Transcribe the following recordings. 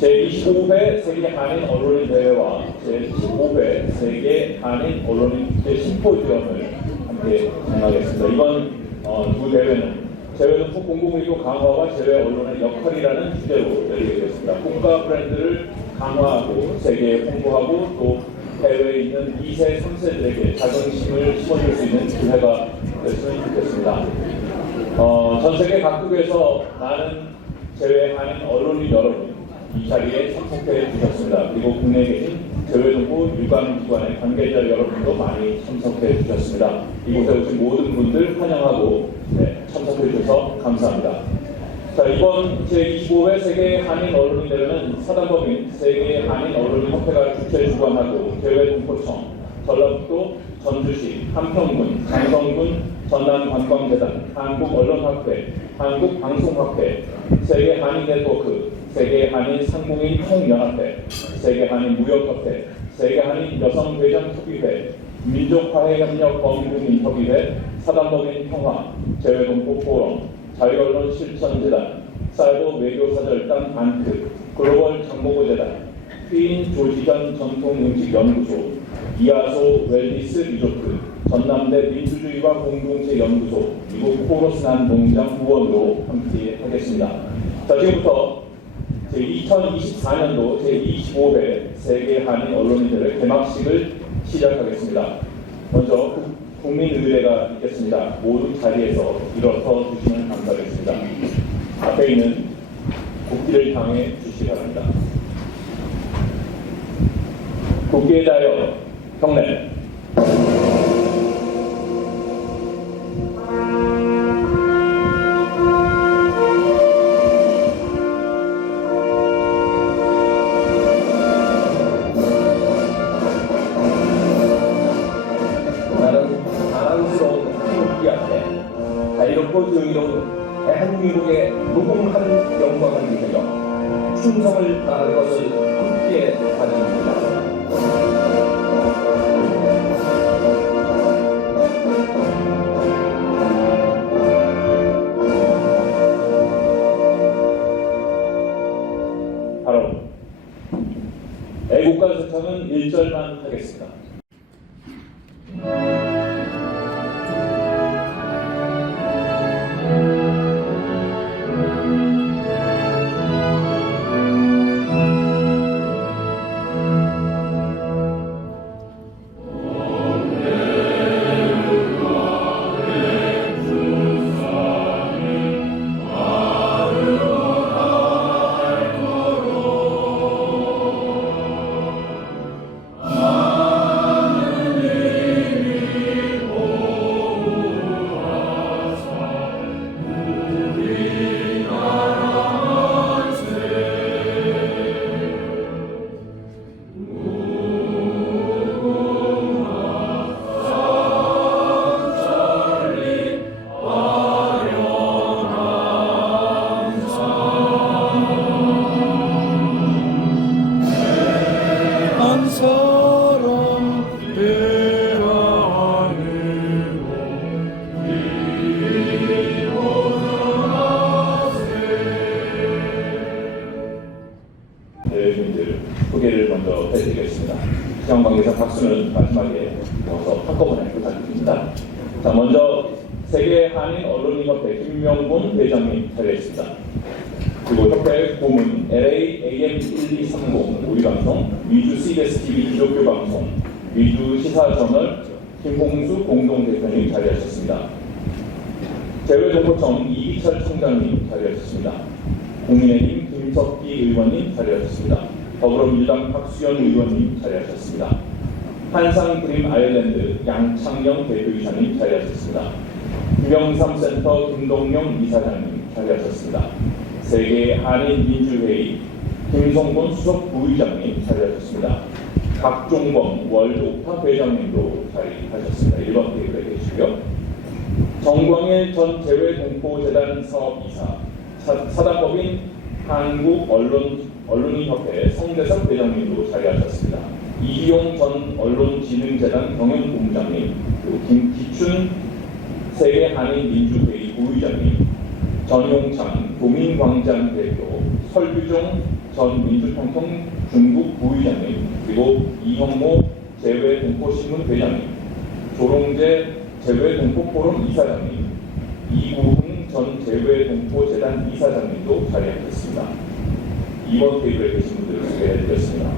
제25회 세계 한인 언론인 대회와 제15회 세계 한인 언론인 국제 심포지엄을 함께 진행하겠습니다. 이번 두 대회는 재외동포 공공의료 강화와 재외 언론의 역할이라는 주제로 열리게 됐습니다. 국가 브랜드를 강화하고 세계에 홍보하고 또 해외에 있는 2세, 3세들에게 자긍심을 심어줄 수 있는 기회가 됐으면 좋겠습니다. 전 세계 각국에서 많은 재외 한인 언론인 여러분 이 자리에 참석해 주셨습니다. 그리고 국내에 계신 재외동포 유관기관의 관계자 여러분도 많이 참석해 주셨습니다. 이곳에 오신 모든 분들 환영하고 참석해 주셔서 감사합니다. 자, 이번 제25회 세계 한인 언론인 대회는 사단법인 세계 한인 언론인 협회가 주최 주관하고 재외동포청, 전라북도, 전주시, 한평군, 장성군, 전남관광재단, 한국언론학회, 한국방송학회, 세계 한인 네트워크, 세계 한인 상공인 총연합회, 세계 한인 무역협회, 세계 한인 여성대전협의회, 민족화해협력 범국민협의회, 사단법인 평화, 재외동포 포럼, 자유언론 실천재단, 사이버 외교사절단 안크, 글로벌 장보고재단, 퀸 조지전 전통음식연구소, 이하소 웰니스 리조트, 전남대 민주주의와 공동체연구소, 미국 코로스난 농장 후원으로 함께 하겠습니다. 자, 지금부터 제2024년도 제25회 세계 한인 언론인 대회 개막식을 시작하겠습니다. 먼저 국민의례가 있겠습니다. 모두 자리에서 일어서 주시면 감사하겠습니다. 앞에 있는 국기를 향해 주시기 바랍니다. 국기에 대하여 경례. 자유롭고 대한민국의 무궁한 영광을 위하여 충성을 다할 것을 굳게 다짐합니다. 바로 애국가 제창은 1절만 하겠습니다. 소개를 먼저 해드리겠습니다. 시장 관계자 박수는 마지막에 넣어서 한꺼번에 부탁드립니다. 자, 먼저 세계 한인 언론인협회 김명곤 회장님 자리했습니다. 그리고 협회 고문 LA AM1230 우리방송, 위주 CBS TV 기독교 방송, 위주 시사저널 김홍수 공동대표님 자리하셨습니다. 재외정보청 이기철 총장님 자리하셨습니다. 국민의힘 김석기 의원님 자리하셨습니다. 더불어민주당 박수현 의원님 자리하셨습니다. 한상그림 아일랜드 양창영 대표이사님 자리하셨습니다. 김영삼센터 김동영 이사장님 자리하셨습니다. 세계 한인민주회의 김성곤 수석 부의장님 자리하셨습니다. 박종범 월드오파 회장님도 자리하셨습니다. 1번 테이블에 계시고요. 정광일 전 재외동포재단 사업이사, 사단법인 한국언론인협회 성대석 회장님도 자리하셨습니다. 이희용 전 언론진흥재단 경영본부장님, 그리고 김기춘 세계한인민주회의 부의장님, 전용창 도민광장 대표, 설규종 전 민주통통 중국 부의장님, 그리고 이형모 재외동포신문 회장님, 조롱재 재외동포포럼 이사장님, 이구흥 전 재외동포재단 이사장님도 자리하셨습니다. 이번 테이블에 계신 분들을 소개해드렸습니다.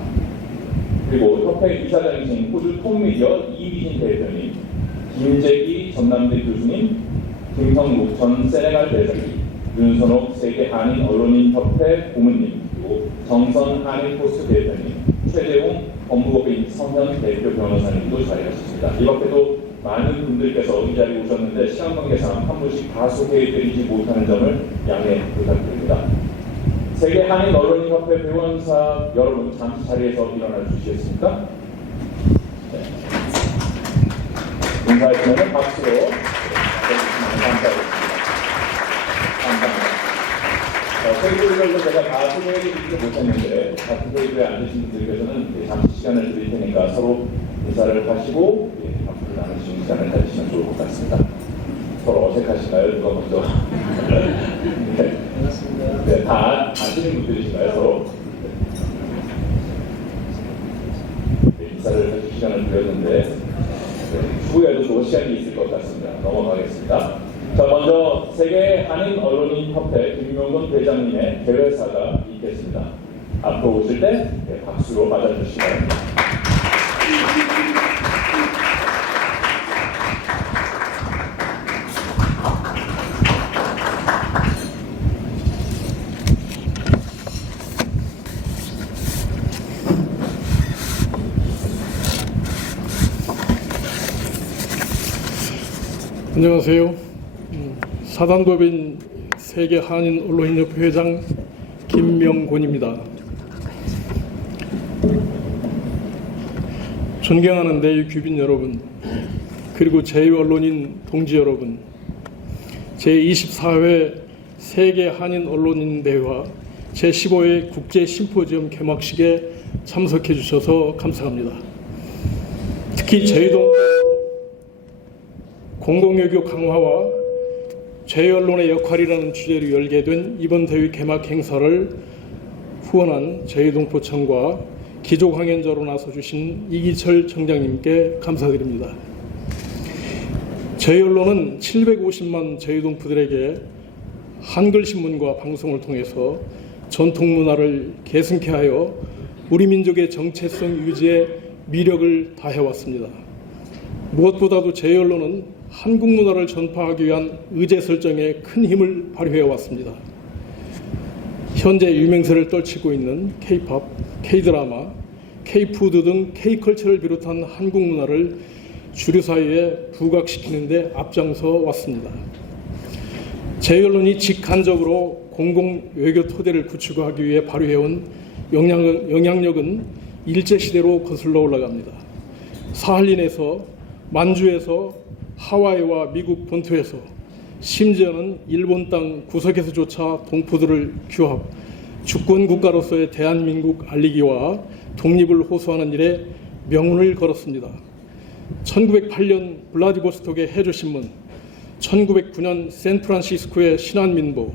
그리고 협회 이사장이신 호주 톱미디어 이미진 대표님, 김재기 전남대 교수님, 김성국 전 세네갈 대사님, 윤선옥 세계 한인 언론인 협회 고문님, 그리고 정선 한인 포스트 대표님, 최재웅 법무법인 성현 대표 변호사님도 자리하셨습니다. 이 밖에도 많은 분들께서 이 자리에 오셨는데 시간 관계상 한 분씩 다 소개해드리지 못하는 점을 양해 부탁드립니다. 세계 한인 언론인 협회 회원사 여러분 잠시 자리에서 일어나 주시겠습니까? 네. 인사하시면 박수로 감사하겠습니다. 테이블별로 제가 다 소개해드리지 못했는데 같은 테이블에 앉으신 분들께서는 잠시 시간을 드릴 테니까 서로 인사를 하시고 앞으로 나누시는 시간을 가지시면 좋을 것 같습니다. 서로 어색하신가요? 누가 먼저? 네. 반갑습니다. 네, 다 아시는 분들이신가요? 서로? 네, 인사를 해줄 시간을 드렸는데 추후에도 좋은 시간이 있을 것 같습니다. 넘어가겠습니다. 자, 먼저 세계 한인 언론인 협회 김명건 회장님의 개회사가 있겠습니다. 앞으로 오실 때 박수로 맞아주시기 바랍니다. 안녕하세요. 사단법인 세계 한인 언론인협회 회장 김명곤입니다. 존경하는 내외 귀빈 여러분, 그리고 제외 언론인 동지 여러분, 제24회 세계 한인 언론인 대회와 제15회 국제 심포지엄 개막식에 참석해 주셔서 감사합니다. 특히 제외동 공공외교 강화와 제외언론의 역할이라는 주제로 열게 된 이번 대회 개막 행사를 후원한 제외동포청과 기조강연자로 나서주신 이기철 청장님께 감사드립니다. 제외언론은 750만 제외동포들에게 한글신문과 방송을 통해서 전통문화를 계승케 하여 우리 민족의 정체성 유지에 미력을 다해왔습니다. 무엇보다도 제외언론은 한국 문화를 전파하기 위한 의제 설정에 큰 힘을 발휘해 왔습니다. 현재 유명세를 떨치고 있는 K-팝, K-드라마, K-푸드 등 K-컬처를 비롯한 한국 문화를 주류 사회에 부각시키는 데 앞장서 왔습니다. 제언론이 직간접으로 공공 외교 토대를 구축하기 위해 발휘해온 영향력은 일제시대로 거슬러 올라갑니다. 사할린에서, 만주에서, 하와이와 미국 본토에서, 심지어는 일본 땅 구석에서조차 동포들을 규합, 주권 국가로서의 대한민국 알리기와 독립을 호소하는 일에 명운을 걸었습니다. 1908년 블라디보스톡의 해조신문, 1909년 샌프란시스코의 신한민보,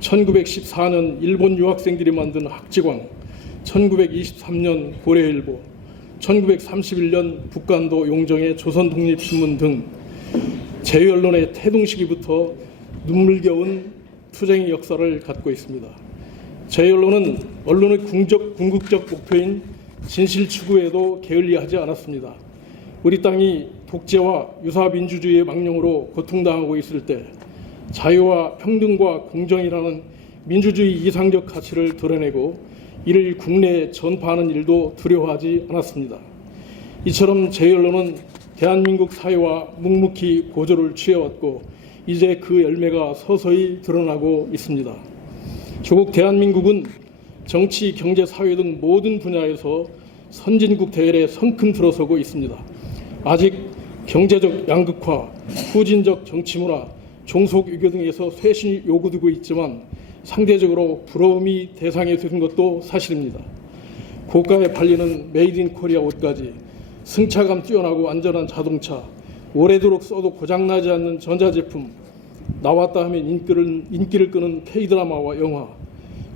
1914년 일본 유학생들이 만든 학지광, 1923년 고려일보, 1931년 북간도 용정의 조선독립신문 등 제외언론의 태동 시기부터 눈물겨운 투쟁의 역사를 갖고 있습니다. 제외언론은 언론의 궁극적 목표인 진실 추구에도 게을리하지 않았습니다. 우리 땅이 독재와 유사민주주의의 망령으로 고통당하고 있을 때 자유와 평등과 공정이라는 민주주의 이상적 가치를 드러내고 이를 국내에 전파하는 일도 두려워하지 않았습니다. 이처럼 제언론은 대한민국 사회와 묵묵히 보조를 취해왔고 이제 그 열매가 서서히 드러나고 있습니다. 조국 대한민국은 정치, 경제, 사회 등 모든 분야에서 선진국 대열에 성큼 들어서고 있습니다. 아직 경제적 양극화, 후진적 정치문화, 종속유교 등에서 쇄신이 요구되고 있지만 상대적으로 부러움이 대상이 되는 것도 사실입니다. 고가에 팔리는 메이드 인 코리아 옷까지, 승차감 뛰어나고 안전한 자동차, 오래도록 써도 고장나지 않는 전자제품, 나왔다 하면 인기를 끄는 K드라마와 영화,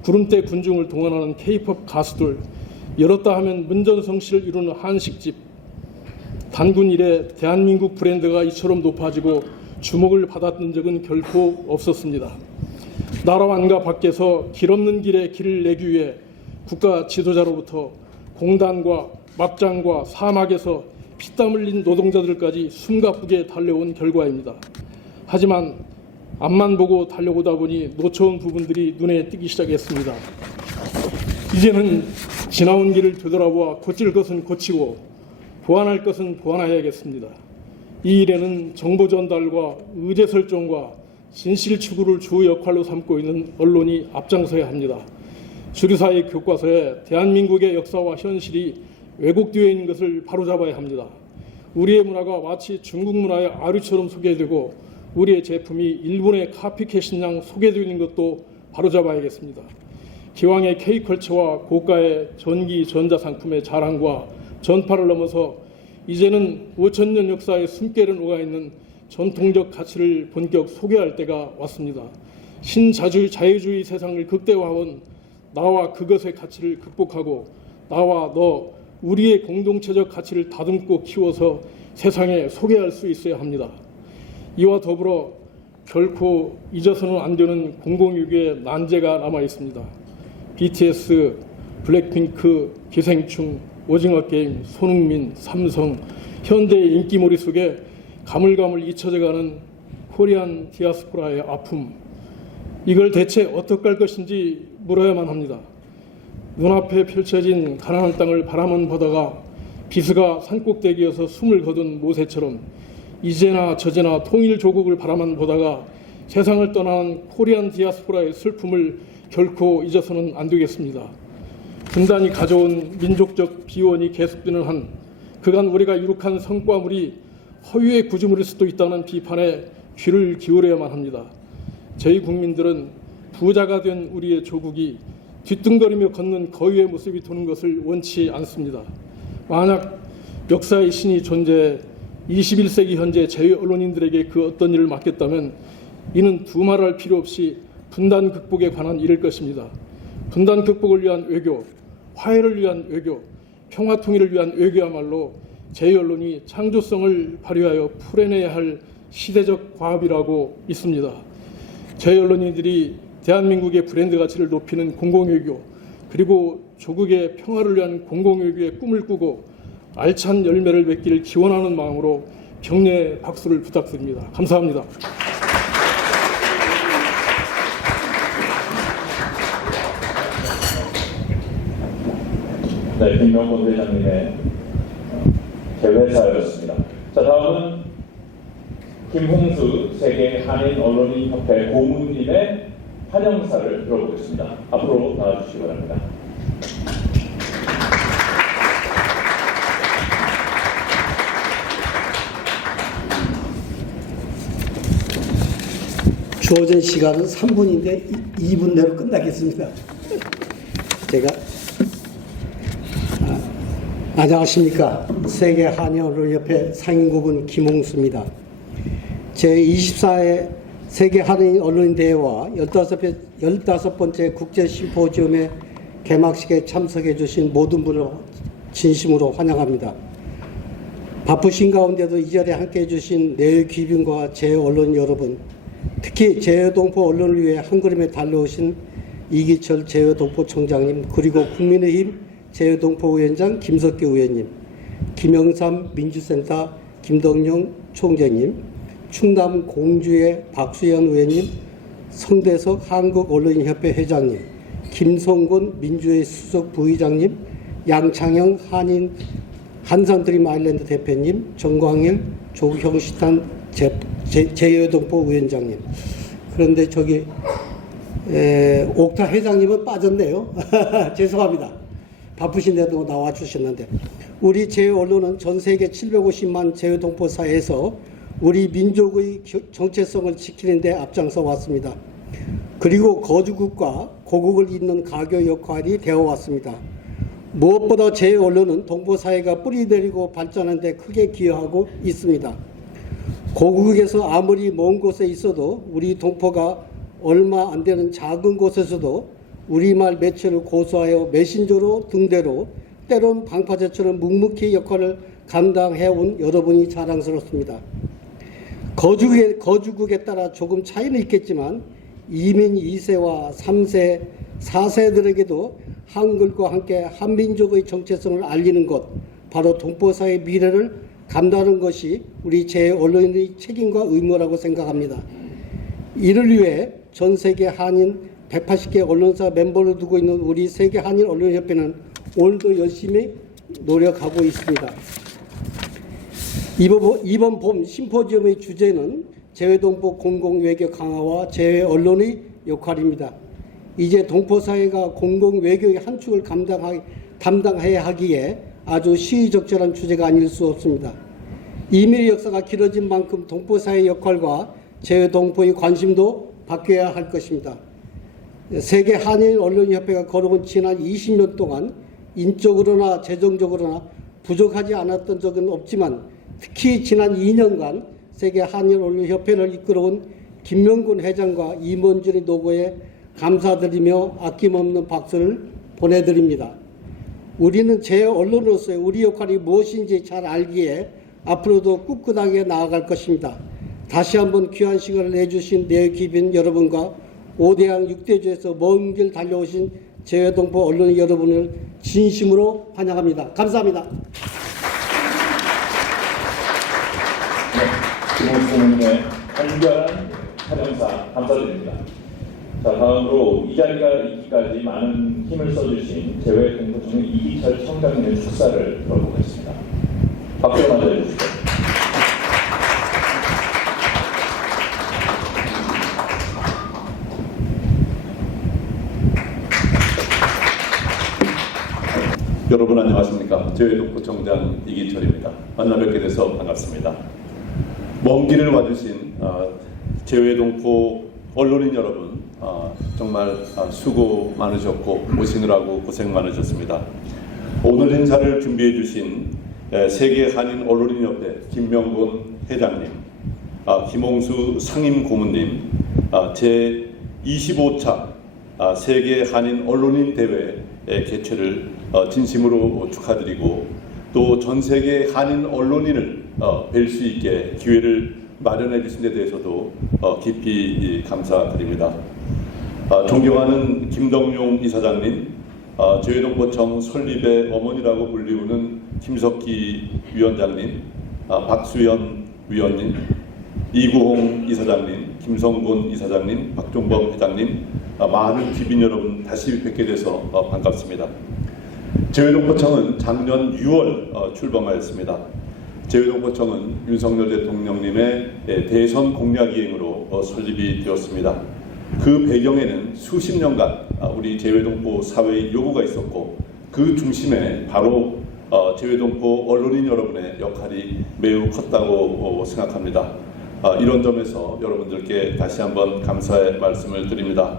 구름대 군중을 동원하는 K-POP 가수들, 열었다 하면 문전성시를 이루는 한식집, 단군 이래 대한민국 브랜드가 이처럼 높아지고 주목을 받았던 적은 결코 없었습니다. 나라 안과 밖에서 길 없는 길에 길을 내기 위해 국가 지도자로부터 공단과 막장과 사막에서 피땀 흘린 노동자들까지 숨가쁘게 달려온 결과입니다. 하지만 앞만 보고 달려오다 보니 놓쳐온 부분들이 눈에 띄기 시작했습니다. 이제는 지나온 길을 되돌아보아 고칠 것은 고치고 보완할 것은 보완해야겠습니다. 이 일에는 정보 전달과 의제 설정과 진실 추구를 주 역할로 삼고 있는 언론이 앞장서야 합니다. 주류사회 교과서에 대한민국의 역사와 현실이 왜곡되어 있는 것을 바로잡아야 합니다. 우리의 문화가 마치 중국 문화의 아류처럼 소개되고 우리의 제품이 일본의 카피캣인 양 소개되는 것도 바로잡아야겠습니다. 기왕의 K컬처와 고가의 전기 전자상품의 자랑과 전파를 넘어서 이제는 5,000년 역사의 숨결에 녹아있는 전통적 가치를 본격 소개할 때가 왔습니다. 신자유주의 세상을 극대화한 나와 그것의 가치를 극복하고 나와 너 우리의 공동체적 가치를 다듬고 키워서 세상에 소개할 수 있어야 합니다. 이와 더불어 결코 잊어서는 안 되는 공공유기의 난제가 남아 있습니다. BTS, 블랙핑크, 기생충, 오징어게임, 손흥민, 삼성, 현대의 인기몰이 속에 가물가물 잊혀져가는 코리안 디아스포라의 아픔, 이걸 대체 어떻게 할 것인지 물어야만 합니다. 눈앞에 펼쳐진 가난한 땅을 바라만 보다가 비스가 산꼭대기에서 숨을 거둔 모세처럼 이제나 저제나 통일 조국을 바라만 보다가 세상을 떠난 코리안 디아스포라의 슬픔을 결코 잊어서는 안 되겠습니다. 분단이 가져온 민족적 비원이 계속되는 한 그간 우리가 이룩한 성과물이 허위의 구조물일 수도 있다는 비판에 귀를 기울여야만 합니다. 저희 국민들은 부자가 된 우리의 조국이 뒤뚱거리며 걷는 거위의 모습이 도는 것을 원치 않습니다. 만약 역사의 신이 존재해 21세기 현재 제외 언론인들에게 그 어떤 일을 맡겼다면 이는 두말할 필요 없이 분단 극복에 관한 일일 것입니다. 분단 극복을 위한 외교, 화해를 위한 외교, 평화 통일을 위한 외교야말로 제외 언론이 창조성을 발휘하여 풀어내야 할 시대적 과업이라고 있습니다. 제외 언론인들이 대한민국의 브랜드 가치를 높이는 공공외교 그리고 조국의 평화를 위한 공공외교의 꿈을 꾸고 알찬 열매를 맺기를 기원하는 마음으로 격려의 박수를 부탁드립니다. 감사합니다. 네, 김명곤 대장님의 개회사였습니다. 자, 다음은 김홍수 세계 한인 언론인 협회 고문님의 환영사를 들어보겠습니다. 앞으로 나와주시기 바랍니다. 주어진 시간은 3분인데 2분 내로 끝나겠습니다. 제가 안녕하십니까. 세계 한인언론협회 상임고문 김홍수입니다. 제24회 세계 한인 언론인 대회와 15번째 국제 심포지엄의 개막식에 참석해 주신 모든 분을 진심으로 환영합니다. 바쁘신 가운데도 이 자리에 함께해 주신 내외 귀빈과 제 언론인 여러분, 특히 제여동포 언론을 위해 한걸음에 달려오신 이기철 제여동포 총장님, 그리고 국민의힘 제여동포 위원장 김석규 의원님, 김영삼 민주센터 김덕용 총재님, 충남 공주의 박수현 의원님, 성대석 한국언론인협회 회장님, 김성곤 민주회 수석 부의장님, 양창영 한인 한산드림 아일랜드 대표님, 정광일 조형시탄 제여동포 위원장님. 그런데 저기 옥타 회장님은 빠졌네요. 죄송합니다. 바쁘신데도 나와주셨는데, 우리 제휴언론은 전 세계 750만 제휴동포 사회에서 우리 민족의 정체성을 지키는 데 앞장서 왔습니다. 그리고 거주국과 고국을 잇는 가교 역할이 되어 왔습니다. 무엇보다 제휴언론은 동포사회가 뿌리 내리고 발전하는 데 크게 기여하고 있습니다. 고국에서 아무리 먼 곳에 있어도 우리 동포가 얼마 안 되는 작은 곳에서도 우리말 매체를 고수하여 메신저로 등대로 때론 방파제처럼 묵묵히 역할을 감당해온 여러분이 자랑스럽습니다. 거주국에 따라 조금 차이는 있겠지만 이민 2세와 3세, 4세들에게도 한글과 함께 한민족의 정체성을 알리는 것, 바로 동포사회의 미래를 감당하는 것이 우리 제 언론인의 책임과 의무라고 생각합니다. 이를 위해 전 세계 한인 180개 언론사 멤버를 두고 있는 우리 세계 한인 언론협회는 오늘도 열심히 노력하고 있습니다. 이번 봄 심포지엄의 주제는 재외동포 공공외교 강화와 재외언론의 역할입니다. 이제 동포사회가 공공외교의 한 축을 담당해야 하기에 아주 시의적절한 주제가 아닐 수 없습니다. 이민의 역사가 길어진 만큼 동포사회의 역할과 재외동포의 관심도 바뀌어야 할 것입니다. 세계 한인 언론협회가 걸어온 지난 20년 동안 인적으로나 재정적으로나 부족하지 않았던 적은 없지만 특히 지난 2년간 세계 한인 언론협회를 이끌어온 김명곤 회장과 임원준의 노고에 감사드리며 아낌없는 박수를 보내드립니다. 우리는 제 언론으로서의 우리 역할이 무엇인지 잘 알기에 앞으로도 꿋꿋하게 나아갈 것입니다. 다시 한번 귀한 시간을 내주신 내기빈 여러분과 5대양 6대주에서 먼 길 달려오신 재외동포 언론 여러분을 진심으로 환영합니다. 감사합니다. 김홍수님의 간결한 환영사 감사드립니다. 자, 다음으로 이 자리가 있기까지 많은 힘을 써주신 재외동포청 이기철 청장님의 축사를 들어보겠습니다. 박수로 맞아주시죠. 여러분 안녕하십니까? 재외동포청장 이기철입니다. 만나 뵙게 돼서 반갑습니다. 먼 길을 와주신 재외동포 언론인 여러분 정말 수고 많으셨고 오시느라고 고생 많으셨습니다. 오늘 행사를 준비해 주신 세계 한인 언론인협회 김명곤 회장님, 김홍수 상임 고문님, 제25차 세계 한인 언론인 대회 개최를 진심으로 축하드리고 또 전 세계 한인 언론인을 뵐 수 있게 기회를 마련해 주신 데 대해서도 깊이 감사드립니다. 존경하는 김덕용 이사장님, 재외동포청 설립의 어머니라고 불리우는 김석기 위원장님, 박수연 위원님, 이구홍 이사장님, 김성곤 이사장님, 박종범 회장님, 많은 귀빈 여러분 다시 뵙게 돼서 반갑습니다. 재외동포청은 작년 6월 출범하였습니다. 재외동포청은 윤석열 대통령님의 대선 공약 이행으로 설립이 되었습니다. 그 배경에는 수십 년간 우리 재외동포 사회의 요구가 있었고 그 중심에 바로 재외동포 언론인 여러분의 역할이 매우 컸다고 생각합니다. 이런 점에서 여러분들께 다시 한번 감사의 말씀을 드립니다.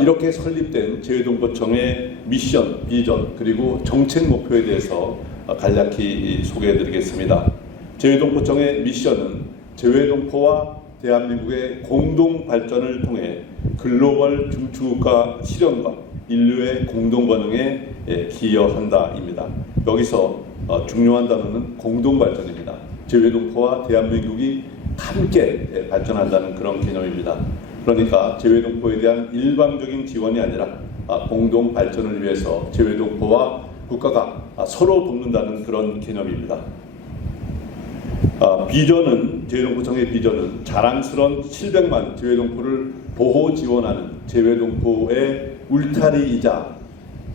이렇게 설립된 재외동포청의 미션, 비전 그리고 정책 목표에 대해서 간략히 소개해드리겠습니다. 재외동포청의 미션은 재외동포와 대한민국의 공동 발전을 통해 글로벌 중추국가 실현과 인류의 공동 번영에 기여한다입니다. 여기서 중요한 단어는 공동 발전입니다. 재외동포와 대한민국이 함께 발전한다는 그런 개념입니다. 그러니까 재외동포에 대한 일방적인 지원이 아니라 공동 발전을 위해서 재외동포와 국가가 서로 돕는다는 그런 개념입니다. 비전은 재외동포청의 비전은 자랑스러운 700만 재외동포를 보호 지원하는 재외동포의 울타리이자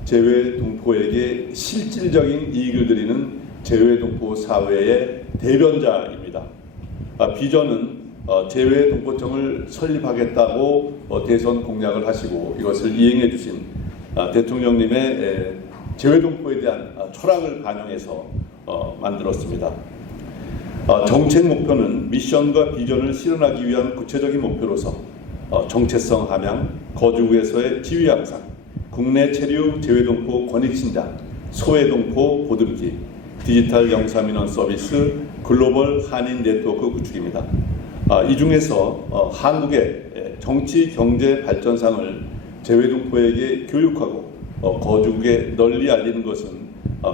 재외동포에게 실질적인 이익을 드리는 재외동포 사회의 대변자입니다. 비전은 재외동포청을 설립하겠다고 대선 공약을 하시고 이것을 이행해 주신 대통령님의 재외동포에 대한 철학을 반영해서 만들었습니다. 정책 목표는 미션과 비전을 실현하기 위한 구체적인 목표로서 정체성 함양, 거주국에서의 지위 향상, 국내 체류 재외동포 권익신장, 소외동포 보듬기, 디지털 영상민원 서비스, 글로벌 한인 네트워크 구축입니다. 이 중에서 한국의 정치 경제 발전상을 재외동포에게 교육하고 거주국에 널리 알리는 것은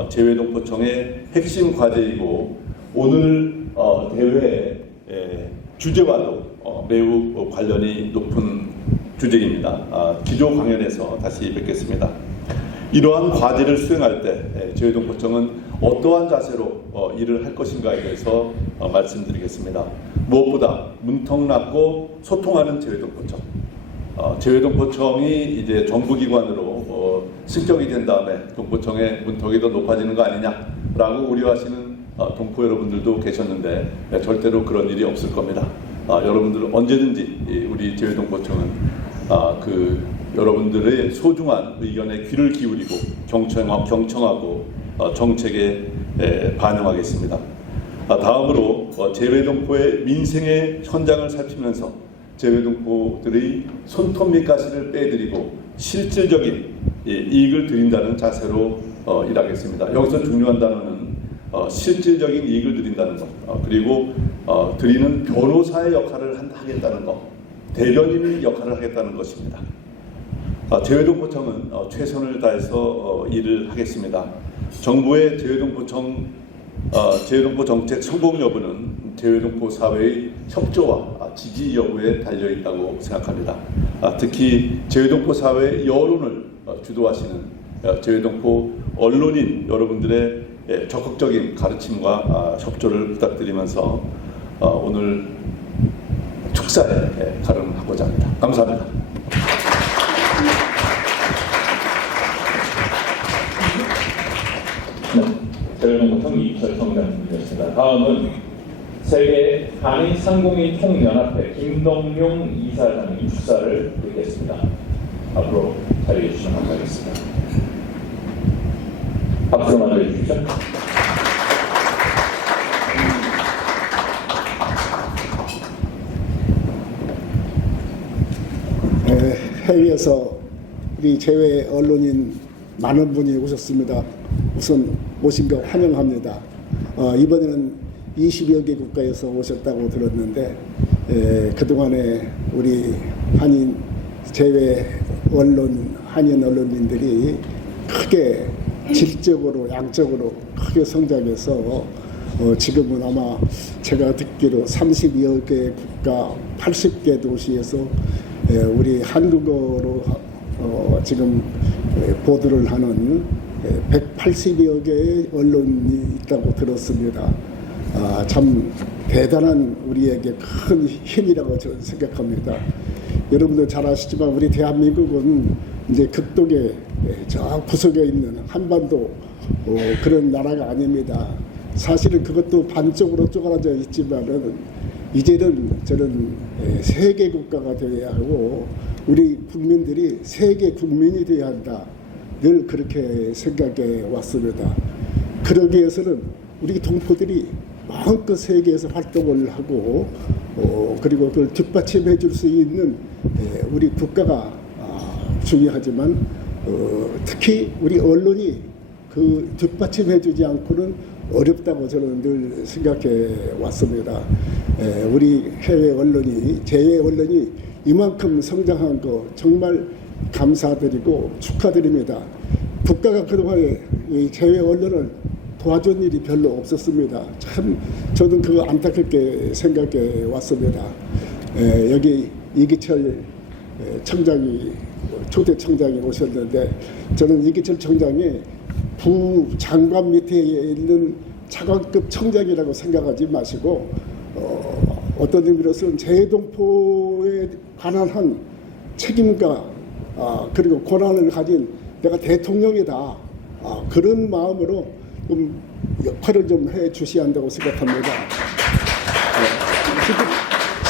재외동포청의 핵심 과제이고 오늘 대회의 주제와도 매우 관련이 높은 주제입니다. 기조 강연에서 다시 뵙겠습니다. 이러한 과제를 수행할 때 재외동포청은 어떠한 자세로 일을 할 것인가에 대해서 말씀드리겠습니다. 무엇보다 문턱 낮고 소통하는 재외동포청. 재외동포청이 이제 정부기관으로 승격이 된 다음에 동포청의 문턱이 더 높아지는 거 아니냐라고 우려하시는 동포 여러분들도 계셨는데 절대로 그런 일이 없을 겁니다. 여러분들 언제든지 우리 재외동포청은 여러분들의 소중한 의견에 귀를 기울이고 경청하고 정책에 반영하겠습니다. 다음으로 재외동포의 민생의 현장을 살피면서 재외동포들의 손톱 밑가시를 빼드리고 실질적인 이익을 드린다는 자세로 일하겠습니다. 여기서 중요한 단어는 실질적인 이익을 드린다는 것, 그리고 드리는 변호사의 역할을 하겠다는 것, 대변인 역할을 하겠다는 것입니다. 재외동포청은 최선을 다해서 일을 하겠습니다. 정부의 재외동포 정책 성공 여부는 재외동포 사회의 협조와 지지 여부에 달려 있다고 생각합니다. 특히 재외동포 사회의 여론을 주도하시는 재외동포 언론인 여러분들의 적극적인 가르침과 협조를 부탁드리면서 오늘 축사에 가름하고자 합니다. 감사합니다. 재외동포청 이철 청장님이었습니다. 다음은 세계 한인 상공인 총연합회 김동용 이사장의 축사를 드리겠습니다. 앞으로 자리해 주시면 감사하겠습니다. 박수로 맞이해 주십시오. 해외에서 우리 재외 언론인 많은 분이 오셨습니다. 우선 오신 거 환영합니다. 이번에는 20여 개 국가에서 오셨다고 들었는데 그동안에 우리 한인 재외 언론, 한인 언론인들이 크게 질적으로 양적으로 크게 성장해서 지금은 아마 제가 듣기로 32여 개 국가 80개 도시에서 우리 한국어로 지금 보도를 하는 180여 개의 언론이 있다고 들었습니다. 참 대단한 우리에게 큰 힘이라고 저는 생각합니다. 여러분들 잘 아시지만 우리 대한민국은 이제 극동의 저 구석에 있는 한반도 그런 나라가 아닙니다. 사실은 그것도 반쪽으로 쪼그라져 있지만은 이제는 저는 세계 국가가 되어야 하고 우리 국민들이 세계 국민이 되어야 한다. 늘 그렇게 생각해 왔습니다. 그러기 위해서는 우리 동포들이 마음껏 세계에서 활동을 하고 그리고 그걸 뒷받침해 줄 수 있는 우리 국가가 중요하지만 특히 우리 언론이 그 뒷받침해 주지 않고는 어렵다고 저는 늘 생각해 왔습니다. 우리 해외 언론이 재외 언론이 이만큼 성장한 거 정말 감사드리고 축하드립니다. 국가가 그동안에 이 재외 언론을 도와준 일이 별로 없었습니다. 참 저는 그거 안타깝게 생각해 왔습니다. 여기 이기철 청장이 초대 청장이 오셨는데 저는 이기철 청장이 부장관 밑에 있는 차관급 청장이라고 생각하지 마시고 어떤 의미로서는 재외동포에 관한 한 책임과 그리고 권한을 가진 내가 대통령이다 그런 마음으로 좀 역할을 좀 해 주셔야 한다고 생각합니다.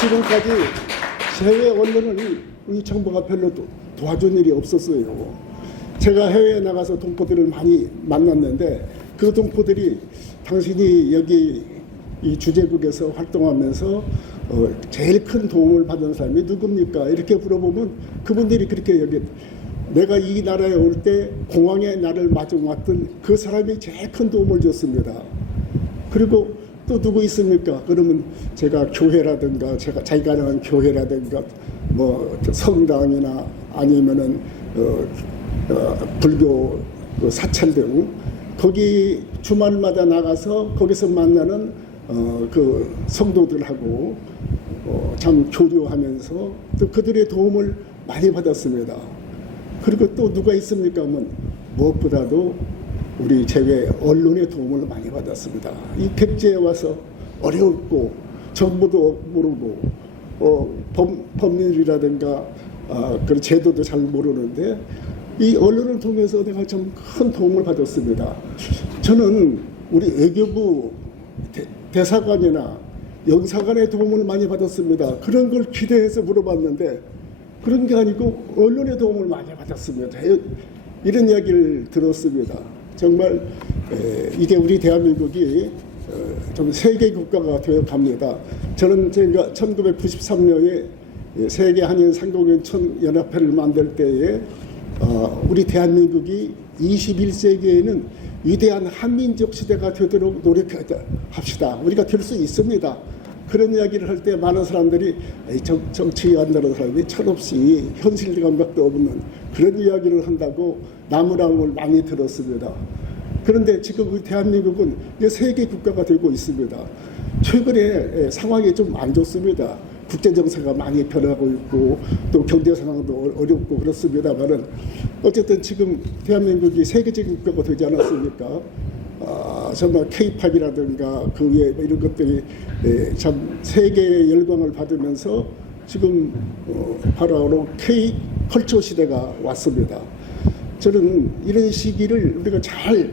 지금까지 해외 언론을 우리 정부가 별로 도와준 일이 없었어요. 제가 해외에 나가서 동포들을 많이 만났는데 그 동포들이 당신이 여기 이 주재국에서 활동하면서 제일 큰 도움을 받은 사람이 누굽니까? 이렇게 물어보면 그분들이 그렇게 여기 내가 이 나라에 올 때 공항에 나를 마중 왔던 그 사람이 제일 큰 도움을 줬습니다. 그리고 또 누구 있습니까? 그러면 제가 교회라든가 제가 자기가 나간 교회라든가 뭐 성당이나 아니면은 불교 그 사찰 등 거기 주말마다 나가서 거기서 만나는 그 성도들하고 참 교류하면서 또 그들의 도움을 많이 받았습니다. 그리고 또 누가 있습니까 하면 무엇보다도 우리 제외 언론의 도움을 많이 받았습니다. 이 백제에 와서 어렵고 정보도 모르고 법률이라든가 그런 제도도 잘 모르는데 이 언론을 통해서 내가 좀 큰 도움을 받았습니다. 저는 우리 외교부 대사관이나 영사관의 도움을 많이 받았습니다. 그런 걸 기대해서 물어봤는데 그런 게 아니고 언론의 도움을 많이 받았습니다. 이런 이야기를 들었습니다. 정말 이게 우리 대한민국이 좀 세계 국가가 되어 갑니다. 저는 제가 1993년에 세계 한인 상공연 연합회를 만들 때에 우리 대한민국이 21세기에는 위대한 한민족 시대가 되도록 노력합시다. 우리가 될 수 있습니다. 그런 이야기를 할 때 많은 사람들이 정치한다는 사람이 철없이 현실 감각도 없는 그런 이야기를 한다고 나무라움을 많이 들었습니다. 그런데 지금 우리 대한민국은 이제 세계 국가가 되고 있습니다. 최근에 상황이 좀 안 좋습니다. 국제 정세가 많이 변하고 있고 또 경제 상황도 어렵고 그렇습니다만은 어쨌든 지금 대한민국이 세계적인 국가가 되지 않았습니까? 정말 K-팝이라든가 그 외에 이런 것들이 참 세계의 열광을 받으면서 지금 바로 K-컬처 시대가 왔습니다. 저는 이런 시기를 우리가 잘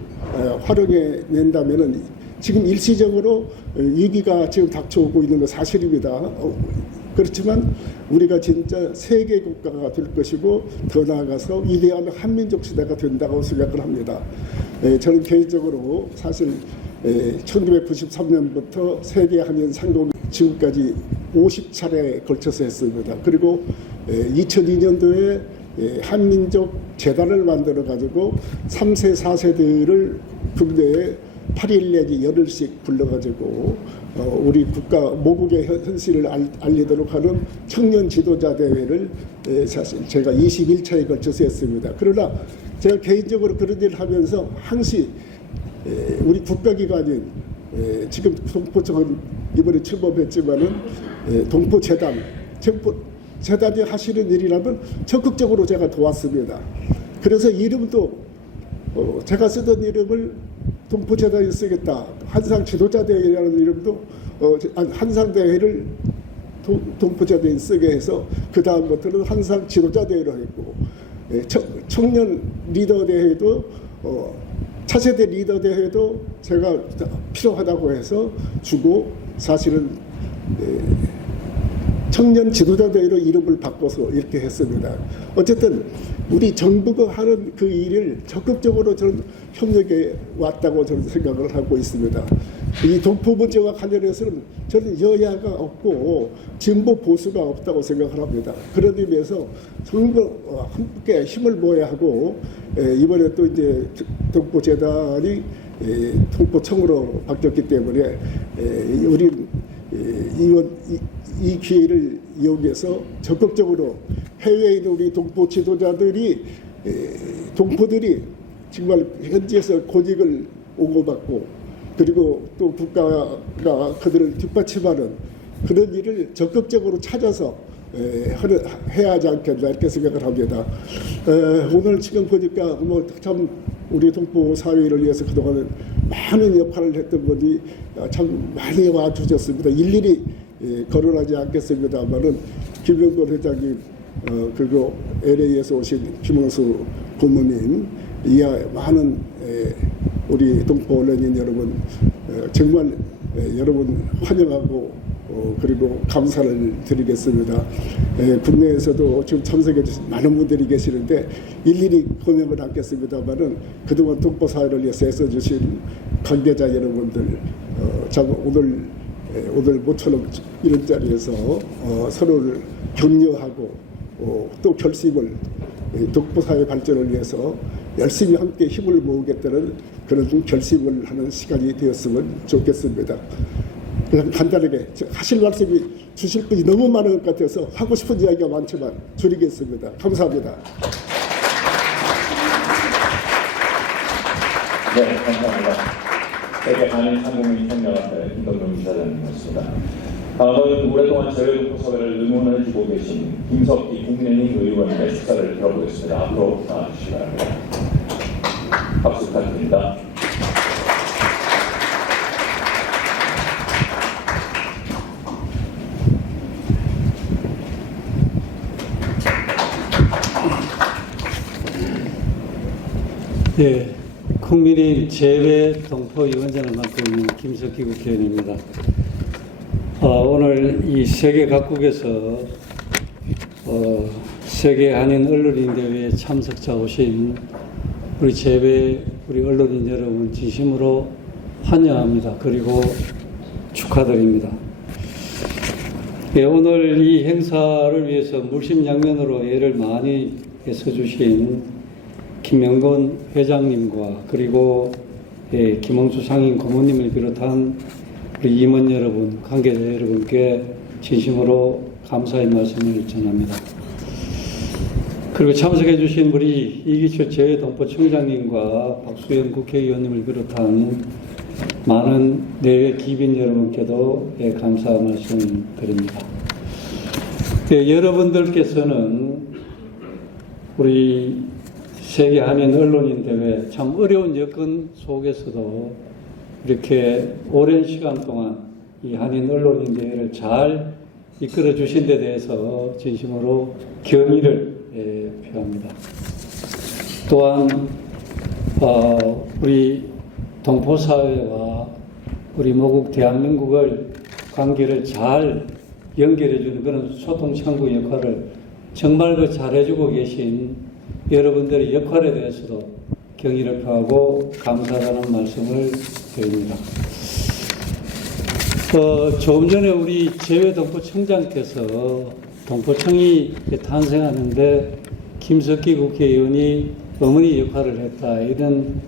활용해 낸다면은 지금 일시적으로 위기가 지금 닥쳐오고 있는 건 사실입니다. 그렇지만 우리가 진짜 세계 국가가 될 것이고 더 나아가서 위대한 한민족 시대가 된다고 생각을 합니다. 저는 개인적으로 사실 1993년부터 세계 한인 상공 지금까지 50차례에 걸쳐서 했습니다. 그리고 2002년도에 한민족 재단을 만들어 가지고 3세 4세들을 국내에 8일 내지 열흘씩 불러가지고 우리 국가 모국의 현실을 알리도록 하는 청년 지도자 대회를 사실 제가 21차에 걸쳐서 했습니다. 그러나 제가 개인적으로 그런 일을 하면서 항시 우리 국가기관인 지금 동포청은 이번에 출범했지만은 동포재단이 하시는 일이라면 적극적으로 제가 도왔습니다. 그래서 이름도 제가 쓰던 이름을 동포재단에 쓰겠다. 한상 지도자대회라는 이름도 한상대회를 동포재단에 쓰게 해서 그 다음부터는 한상 지도자대회로 했고 청년 리더대회도 차세대 리더대회도 제가 필요하다고 해서 주고 사실은 청년 지도자대회로 이름을 바꿔서 이렇게 했습니다. 어쨌든 우리 정부가 하는 그 일을 적극적으로 저는 협력해 왔다고 저는 생각을 하고 있습니다. 이 동포 문제와 관련해서는 저는 여야가 없고 진보 보수가 없다고 생각을 합니다. 그런 의미에서 정부 함께 힘을 모아야 하고 이번에 또 이제 동포재단이 동포청으로 바뀌었기 때문에 우리 이 기회를 이용해서 적극적으로 해외에 있는 우리 동포 지도자들이 동포들이 정말 현지에서 권익을 오고받고 그리고 또 국가가 그들을 뒷받침하는 그런 일을 적극적으로 찾아서 해야 하지 않겠나 이렇게 생각을 합니다. 오늘 지금 보니까 뭐 참 우리 동포 사회를 위해서 그동안 많은 역할을 했던 분이 참 많이 와주셨습니다. 일일이 거론하지 않겠습니다만은 김영돈 회장님 그리고 LA에서 오신 김원수 고모님 이하 많은 우리 동포 언론인 여러분 정말 여러분 환영하고 그리고 감사를 드리겠습니다. 국내에서도 지금 참석해 주신 많은 분들이 계시는데 일일이 고명을 않겠습니다만은 그동안 동포 사회를 위해서 애써주신 관계자 여러분들 참 오늘 모처럼 이런 자리에서 서로를 격려하고 또 결심을 동포 사회 발전을 위해서 열심히 함께 힘을 모으겠다는 그런 결심을 하는 시간이 되었으면 좋겠습니다. 그냥 간단하게 하실 말씀이 주실 분이 너무 많은 것 같아서 하고 싶은 이야기가 많지만 줄이겠습니다. 감사합니다. 네, 감사합니다. 세계 한인 상공인협력회 김동경 이사장님이었습니다. 다음은 오랫동안 재외동포사회를 응원해주고 계신 김석기 국민의힘 의원님의 축사를 들어보겠습니다. 앞으로 나와주시기 바랍니다. 박수 부탁드립니다. 네, 국민의힘 재외동포위원장을 맡고 있는 김석기 국회의원입니다. 오늘 이 세계 각국에서 세계 한인 언론인 대회에 참석자 오신 우리 우리 언론인 여러분 진심으로 환영합니다. 그리고 축하드립니다. 예, 오늘 이 행사를 위해서 물심양면으로 애를 많이 써주신 김명건 회장님과 그리고 김홍수 상임 고모님을 비롯한 우리 임원 여러분, 관계자 여러분께 진심으로 감사의 말씀을 전합니다. 그리고 참석해 주신 우리 이기철 재외동포청장님과 박수현 국회의원님을 비롯한 많은 내외 기빈 여러분께도 감사 말씀 드립니다. 여러분들께서는 우리 세계 한인 언론인 대회 참 어려운 여건 속에서도 이렇게 오랜 시간 동안 이 한인 언론인 대회를 잘 이끌어 주신 데 대해서 진심으로 경의를 표합니다. 또한 우리 동포사회와 우리 모국 대한민국을 관계를 잘 연결해주는 그런 소통창구 역할을 정말 잘해주고 계신 여러분들의 역할에 대해서도 경의를 표하고 감사하다는 말씀을 드립니다. 조금 전에 우리 재외동포청장께서 동포청이 탄생하는데 김석기 국회의원이 어머니 역할을 했다 이런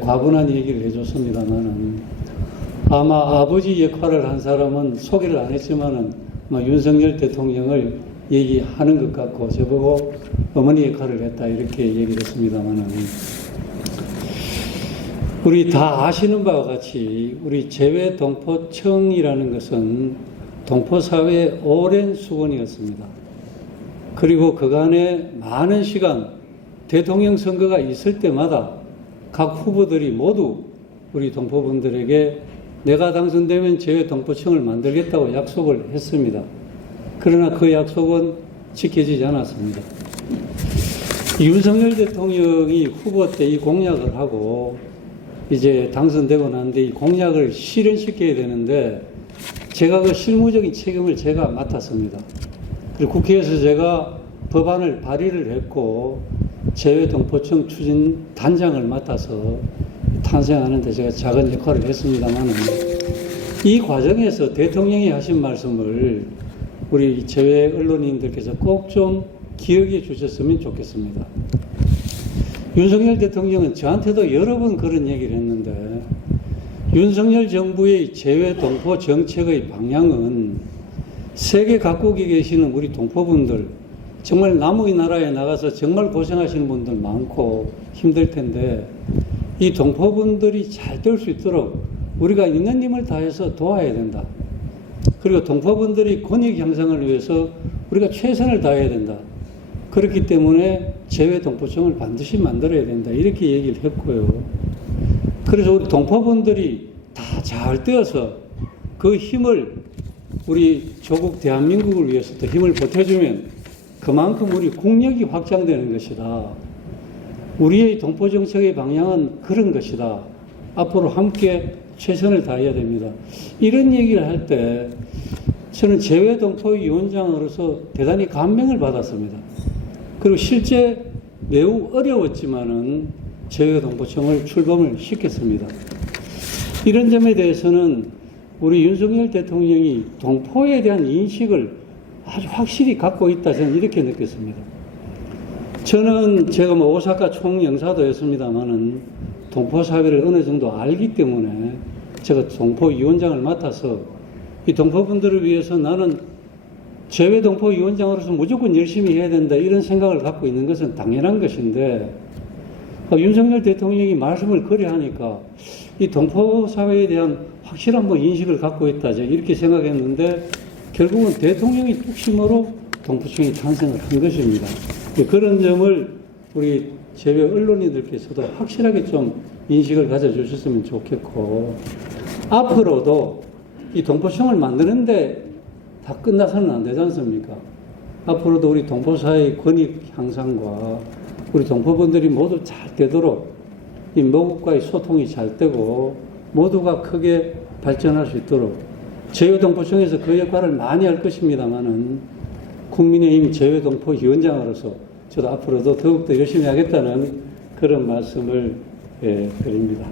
과분한 얘기를 해줬습니다만은 아마 아버지 역할을 한 사람은 소개를 안 했지만은 윤석열 대통령을 얘기하는 것 같고 저보고 어머니 역할을 했다 이렇게 얘기를 했습니다만은 우리 다 아시는 바와 같이 우리 재외동포청이라는 것은 동포사회의 오랜 수건이었습니다. 그리고 그간에 많은 시간 대통령 선거가 있을 때마다 각 후보들이 모두 우리 동포분들에게 내가 당선되면 재외동포청을 만들겠다고 약속을 했습니다. 그러나 그 약속은 지켜지지 않았습니다. 윤석열 대통령이 후보 때 이 공약을 하고 이제 당선되고 난데 이 공약을 실현시켜야 되는데 제가 그 실무적인 책임을 제가 맡았습니다. 그리고 국회에서 제가 법안을 발의를 했고 재외동포청 추진 단장을 맡아서 탄생하는데 제가 작은 역할을 했습니다만 이 과정에서 대통령이 하신 말씀을 우리 재외 언론인들께서 꼭 좀 기억해 주셨으면 좋겠습니다. 윤석열 대통령은 저한테도 여러 번 그런 얘기를 했는데 윤석열 정부의 재외동포 정책의 방향은 세계 각국에 계시는 우리 동포분들 정말 남의 나라에 나가서 정말 고생하시는 분들 많고 힘들 텐데 이 동포분들이 잘 될 수 있도록 우리가 있는 힘을 다해서 도와야 된다. 그리고 동포분들이 권익 향상을 위해서 우리가 최선을 다해야 된다. 그렇기 때문에 재외동포청을 반드시 만들어야 된다. 이렇게 얘기를 했고요. 그래서 우리 동포분들이 다 잘 되어서 그 힘을 우리 조국 대한민국을 위해서 또 힘을 보태주면 그만큼 우리 국력이 확장되는 것이다. 우리의 동포정책의 방향은 그런 것이다. 앞으로 함께 최선을 다해야 됩니다. 이런 얘기를 할 때 저는 재외동포위원장으로서 대단히 감명을 받았습니다. 그리고 실제 매우 어려웠지만은 재외동포청을 출범을 시켰습니다. 이런 점에 대해서는 우리 윤석열 대통령이 동포에 대한 인식을 아주 확실히 갖고 있다 저는 이렇게 느꼈습니다. 저는 제가 오사카 총영사도 했습니다만은 동포 사회를 어느 정도 알기 때문에 제가 동포위원장을 맡아서 이 동포분들을 위해서 나는 재외동포위원장으로서 무조건 열심히 해야 된다 이런 생각을 갖고 있는 것은 당연한 것인데 윤석열 대통령이 말씀을 그래 하니까 이 동포사회에 대한 확실한 인식을 갖고 있다 이렇게 생각했는데 결국은 대통령이 뚝심으로 동포청이 탄생을 한 것입니다. 그런 점을 우리 재외 언론인들께서도 확실하게 좀 인식을 가져주셨으면 좋겠고 앞으로도 이 동포청을 만드는데 다 끝나서는 안 되지 않습니까? 앞으로도 우리 동포사회의 권익 향상과 우리 동포분들이 모두 잘 되도록 이 모국과의 소통이 잘 되고 모두가 크게 발전할 수 있도록 재외동포청에서 그 역할을 많이 할 것입니다만은 국민의힘 재외동포위원장으로서 저도 앞으로도 더욱더 열심히 하겠다는 그런 말씀을 드립니다.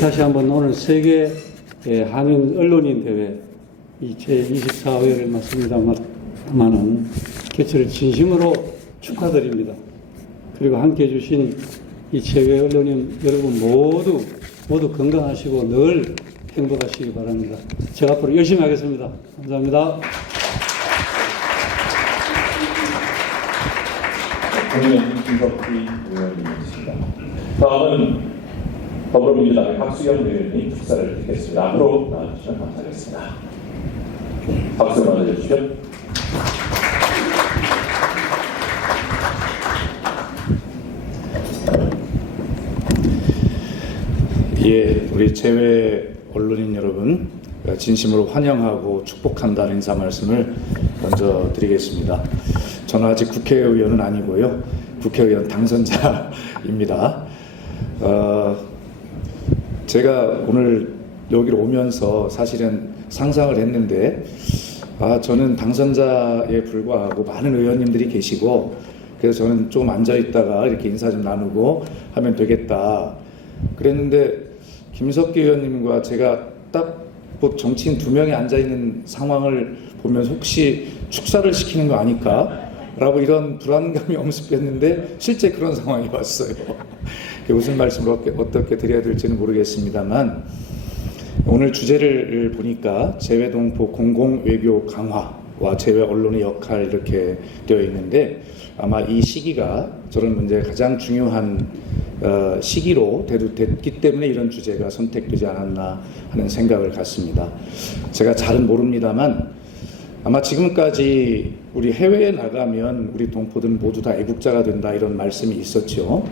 다시 한번 오늘 세계 한인 언론인 대회 이 제24회를 맞습니다만은 개최를 진심으로 축하드립니다. 그리고 함께 해주신 이 재외 언론인 여러분 모두 건강하시고 늘 행복하시기 바랍니다. 제가 앞으로 열심히 하겠습니다. 감사합니다. 국민의힘 김석희 의원님이십니다. 다음은 더불어민주당의 박수영 의원님 축사를 듣겠습니다. 앞으로 나와주시면 감사하겠습니다. 박수 맞아주십시오. 예, 우리 재외 언론인 여러분 진심으로 환영하고 축복한다는 인사 말씀을 먼저 드리겠습니다. 저는 아직 국회의원은 아니고요. 국회의원 당선자입니다. 제가 오늘 여기로 오면서 사실은 상상을 했는데 저는 당선자에 불과하고 많은 의원님들이 계시고 그래서 저는 좀 앉아있다가 이렇게 인사 좀 나누고 하면 되겠다 그랬는데 김석기 의원님과 제가 딱 정치인 2명이 앉아있는 상황을 보면 혹시 축사를 시키는 거 아닐까? 라고 이런 불안감이 엄습했는데 실제 그런 상황이 왔어요. 무슨 말씀을 어떻게 드려야 될지는 모르겠습니다만 오늘 주제를 보니까 재외동포 공공외교 강화와 재외 언론의 역할 이렇게 되어 있는데 아마 이 시기가 저런 문제의 가장 중요한 시기로 됐기 때문에 이런 주제가 선택되지 않았나 하는 생각을 갖습니다. 제가 잘은 모릅니다만 아마 지금까지 우리 해외에 나가면 우리 동포들은 모두 다 애국자가 된다 이런 말씀이 있었죠.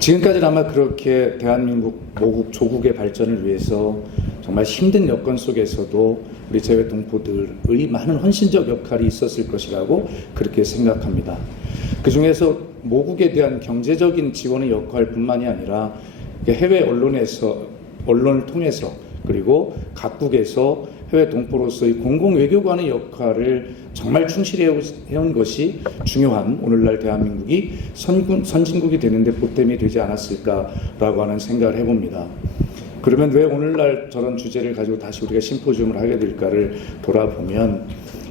지금까지는 아마 그렇게 대한민국 모국 조국의 발전을 위해서 정말 힘든 여건 속에서도 우리 재외 동포들의 많은 헌신적 역할이 있었을 것이라고 그렇게 생각합니다. 그 중에서 모국에 대한 경제적인 지원의 역할뿐만이 아니라 해외 언론을 통해서 그리고 각국에서 해외 동포로서의 공공외교관의 역할을 정말 충실히 해온 것이 중요한 오늘날 대한민국이 선진국이 되는데 보탬이 되지 않았을까라고 하는 생각을 해봅니다. 그러면 왜 오늘날 저런 주제를 가지고 다시 우리가 심포지움을 하게 될까를 돌아보면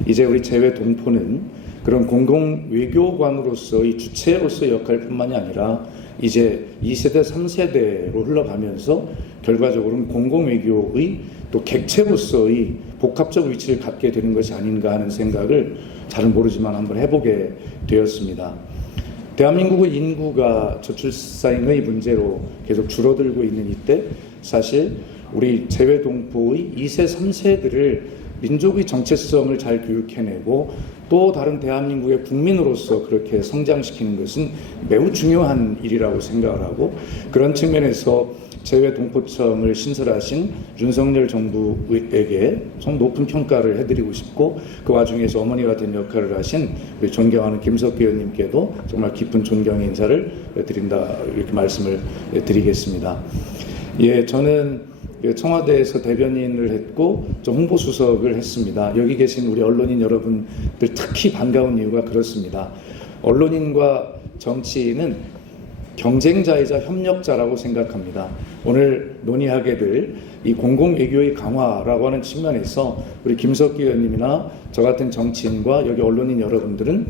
이제 우리 재외 동포는 그런 공공외교관으로서의 주체로서의 역할뿐만이 아니라 이제 2세대, 3세대로 흘러가면서 결과적으로는 공공외교의 또 객체로서의 복합적 위치를 갖게 되는 것이 아닌가 하는 생각을 잘은 모르지만 한번 해보게 되었습니다. 대한민국의 인구가 저출산의 문제로 계속 줄어들고 있는 이때 사실 우리 재외동포의 2세, 3세들을 민족의 정체성을 잘 교육해내고 또 다른 대한민국의 국민으로서 그렇게 성장시키는 것은 매우 중요한 일이라고 생각을 하고 그런 측면에서 재외동포청을 신설하신 윤석열 정부에게 좀 높은 평가를 해드리고 싶고 그 와중에서 어머니 같은 역할을 하신 우리 존경하는 김석기 의원님께도 정말 깊은 존경의 인사를 드린다 이렇게 말씀을 드리겠습니다. 예, 저는 청와대에서 대변인을 했고 좀 홍보수석을 했습니다. 여기 계신 우리 언론인 여러분들 특히 반가운 이유가 그렇습니다. 언론인과 정치인은 경쟁자이자 협력자라고 생각합니다. 오늘 논의하게 될 이 공공외교의 강화라고 하는 측면에서 우리 김석기 의원님이나 저 같은 정치인과 여기 언론인 여러분들은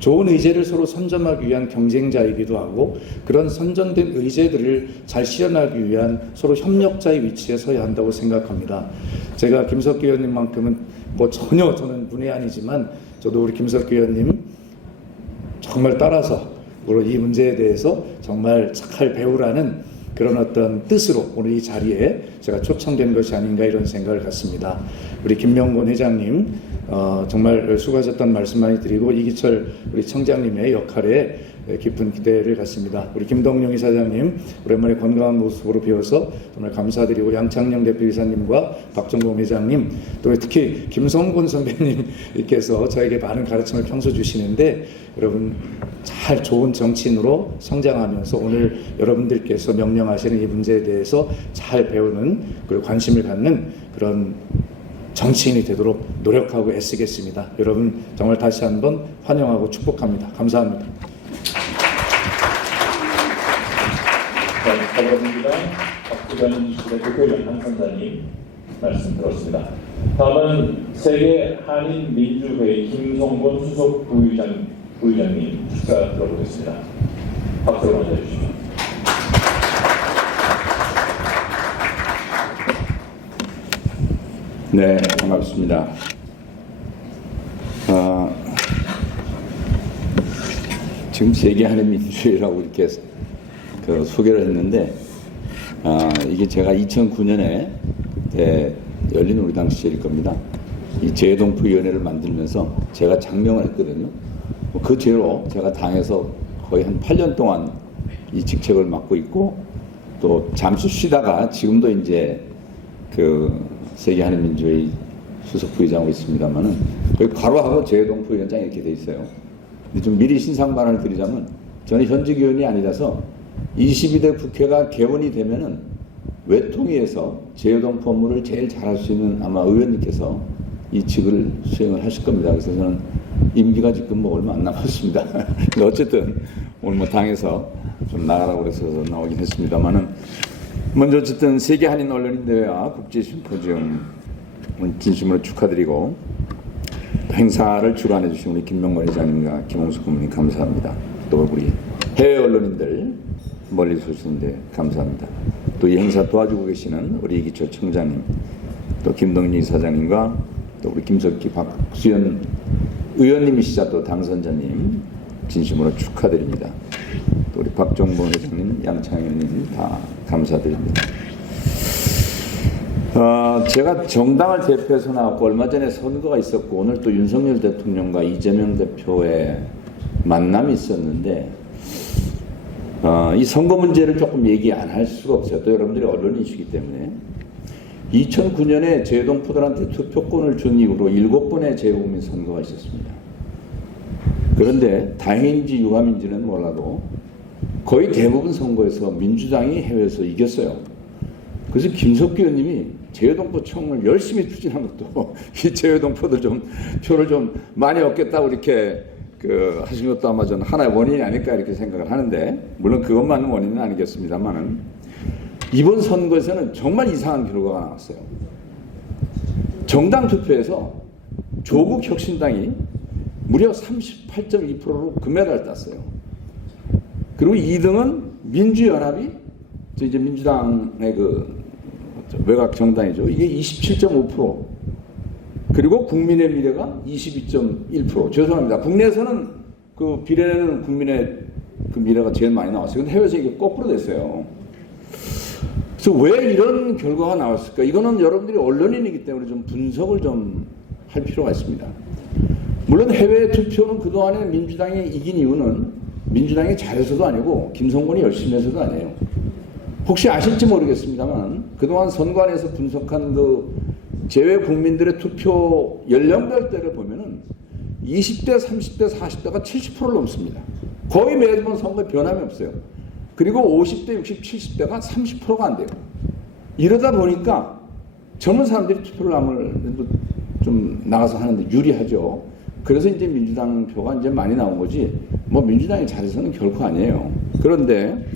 좋은 의제를 서로 선점하기 위한 경쟁자이기도 하고 그런 선정된 의제들을 잘 실현하기 위한 서로 협력자의 위치에 서야 한다고 생각합니다. 제가 김석기 의원님만큼은 뭐 전혀 저는 문외한이지만 저도 우리 김석기 의원님 정말 따라서 이 문제에 대해서 정말 잘 배우라는 그런 어떤 뜻으로 오늘 이 자리에 제가 초청된 것이 아닌가 이런 생각을 갖습니다. 우리 김명곤 회장님 정말 수고하셨다는 말씀 많이 드리고 이기철 우리 청장님의 역할에 깊은 기대를 갖습니다. 우리 김동영 이사장님 오랜만에 건강한 모습으로 배워서 정말 감사드리고 양창영 대표이사님과 박정범 회장님 또 특히 김성곤 선배님께서 저에게 많은 가르침을 평소 주시는데 여러분 잘 좋은 정치인으로 성장하면서 오늘 여러분들께서 명령하시는 이 문제에 대해서 잘 배우는 그리고 관심을 갖는 그런 정치인이 되도록 노력하고 애쓰겠습니다. 여러분 정말 다시 한번 환영하고 축복합니다. 감사합니다. 감사합니다. 박수현 대표위원 당선자님 말씀 들었습니다. 다음은 세계 한인 민주회의 김성곤 수석 부의장님 축사 들어보겠습니다. 박수로 먼저 해주십시오. 네, 반갑습니다. 지금 세계 한인 민주회의라고 이렇게 소개를 했는데 이게 제가 2009년에 그때 열린 우리당 시절일 겁니다. 이 재외동포위원회를 만들면서 제가 장명을 했거든요. 그 뒤로 제가 당에서 거의 한 8년 동안 이 직책을 맡고 있고 또 잠시 쉬다가 지금도 이제 세계 한인민주회의 수석 부의장하고 있습니다만은 거의 바로하고 재외동포위원장 이렇게 돼 있어요. 근데 좀 미리 신상반을 드리자면 저는 현직 의원이 아니라서 22대 국회가 개원이 되면은 외통위에서 재외동포 업무를 제일 잘할 수 있는 아마 의원님께서 이 직을 수행을 하실 겁니다. 그래서 저는 임기가 지금 뭐 얼마 안 남았습니다. 근데 어쨌든 오늘 뭐 당에서 좀 나가라고 그래서 나오긴 했습니다만은 먼저 어쨌든 세계 한인 언론인 대회와 국제 심포지움 진심으로 축하드리고 행사를 주관해 주신 우리 김명건 회장님과 김홍숙 고문님 감사합니다. 또 우리 해외 언론인들 멀리서 오시는데 감사합니다. 또 이 행사 도와주고 계시는 우리 이기철 청장님, 또 김동진 이사장님과 또 우리 김석기 박수현 의원님이시자 또 당선자님 진심으로 축하드립니다. 또 우리 박정범 회장님, 양창현 의원님 다 감사드립니다. 제가 정당을 대표해서 나왔고 얼마 전에 선거가 있었고 오늘 또 윤석열 대통령과 이재명 대표의 만남이 있었는데 이 선거 문제를 조금 얘기 안 할 수가 없어요. 또 여러분들이 언론인이시기 때문에 2009년에 재외동포들한테 투표권을 준 이후로 7번의 재외국민 선거가 있었습니다. 그런데 다행인지 유감인지는 몰라도 거의 대부분 선거에서 민주당이 해외에서 이겼어요. 그래서 김석기 의원님이 재외동포청을 열심히 추진한 것도 이 재외동포들 좀 표를 좀 많이 얻겠다고 이렇게 하신 것도 아마 저는 하나의 원인이 아닐까 이렇게 생각을 하는데 물론 그것만은 원인은 아니겠습니다만은 이번 선거에서는 정말 이상한 결과가 나왔어요. 정당 투표에서 조국 혁신당이 무려 38.2%로 금메달을 땄어요. 그리고 2등은 민주연합이 이제 민주당의 외곽 정당이죠. 이게 27.5%. 그리고 국민의 미래가 22.1%. 죄송합니다. 국내에서는 비례는 국민의 미래가 제일 많이 나왔어요. 근데 해외에서 이게 거꾸로 됐어요. 그래서 왜 이런 결과가 나왔을까? 이거는 여러분들이 언론인이기 때문에 좀 분석을 좀 할 필요가 있습니다. 물론 해외 투표는 그동안에 민주당이 이긴 이유는 민주당이 잘해서도 아니고 김성곤이 열심히 해서도 아니에요. 혹시 아실지 모르겠습니다만 그동안 선관위에서 분석한 재외 국민들의 투표 연령별대를 보면은 20대, 30대, 40대가 70%를 넘습니다. 거의 매번 선거에 변함이 없어요. 그리고 50대, 60, 70대가 30%가 안 돼요. 이러다 보니까 젊은 사람들이 투표를 아무래도 좀 나가서 하는데 유리하죠. 그래서 이제 민주당 표가 이제 많이 나온 거지 뭐 민주당이 잘해서는 결코 아니에요. 그런데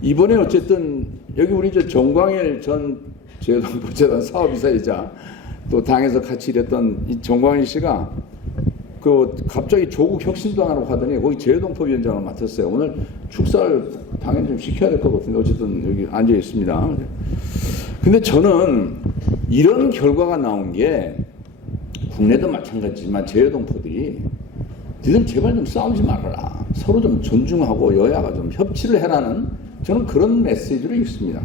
이번에 어쨌든 여기 우리 정광일 전 재외동포재단 사업이사이자 또 당에서 같이 일했던 이 정광일 씨가 갑자기 조국 혁신당하라고 하더니 거기 재외동포위원장을 맡았어요. 오늘 축사를 당연히 좀 시켜야 될 것 같은데 어쨌든 여기 앉아 있습니다. 근데 저는 이런 결과가 나온 게 국내도 마찬가지지만 재외동포들이 니들 제발 좀 싸우지 말아라. 서로 좀 존중하고 여야가 좀 협치를 해라는 저는 그런 메시지를 읽습니다.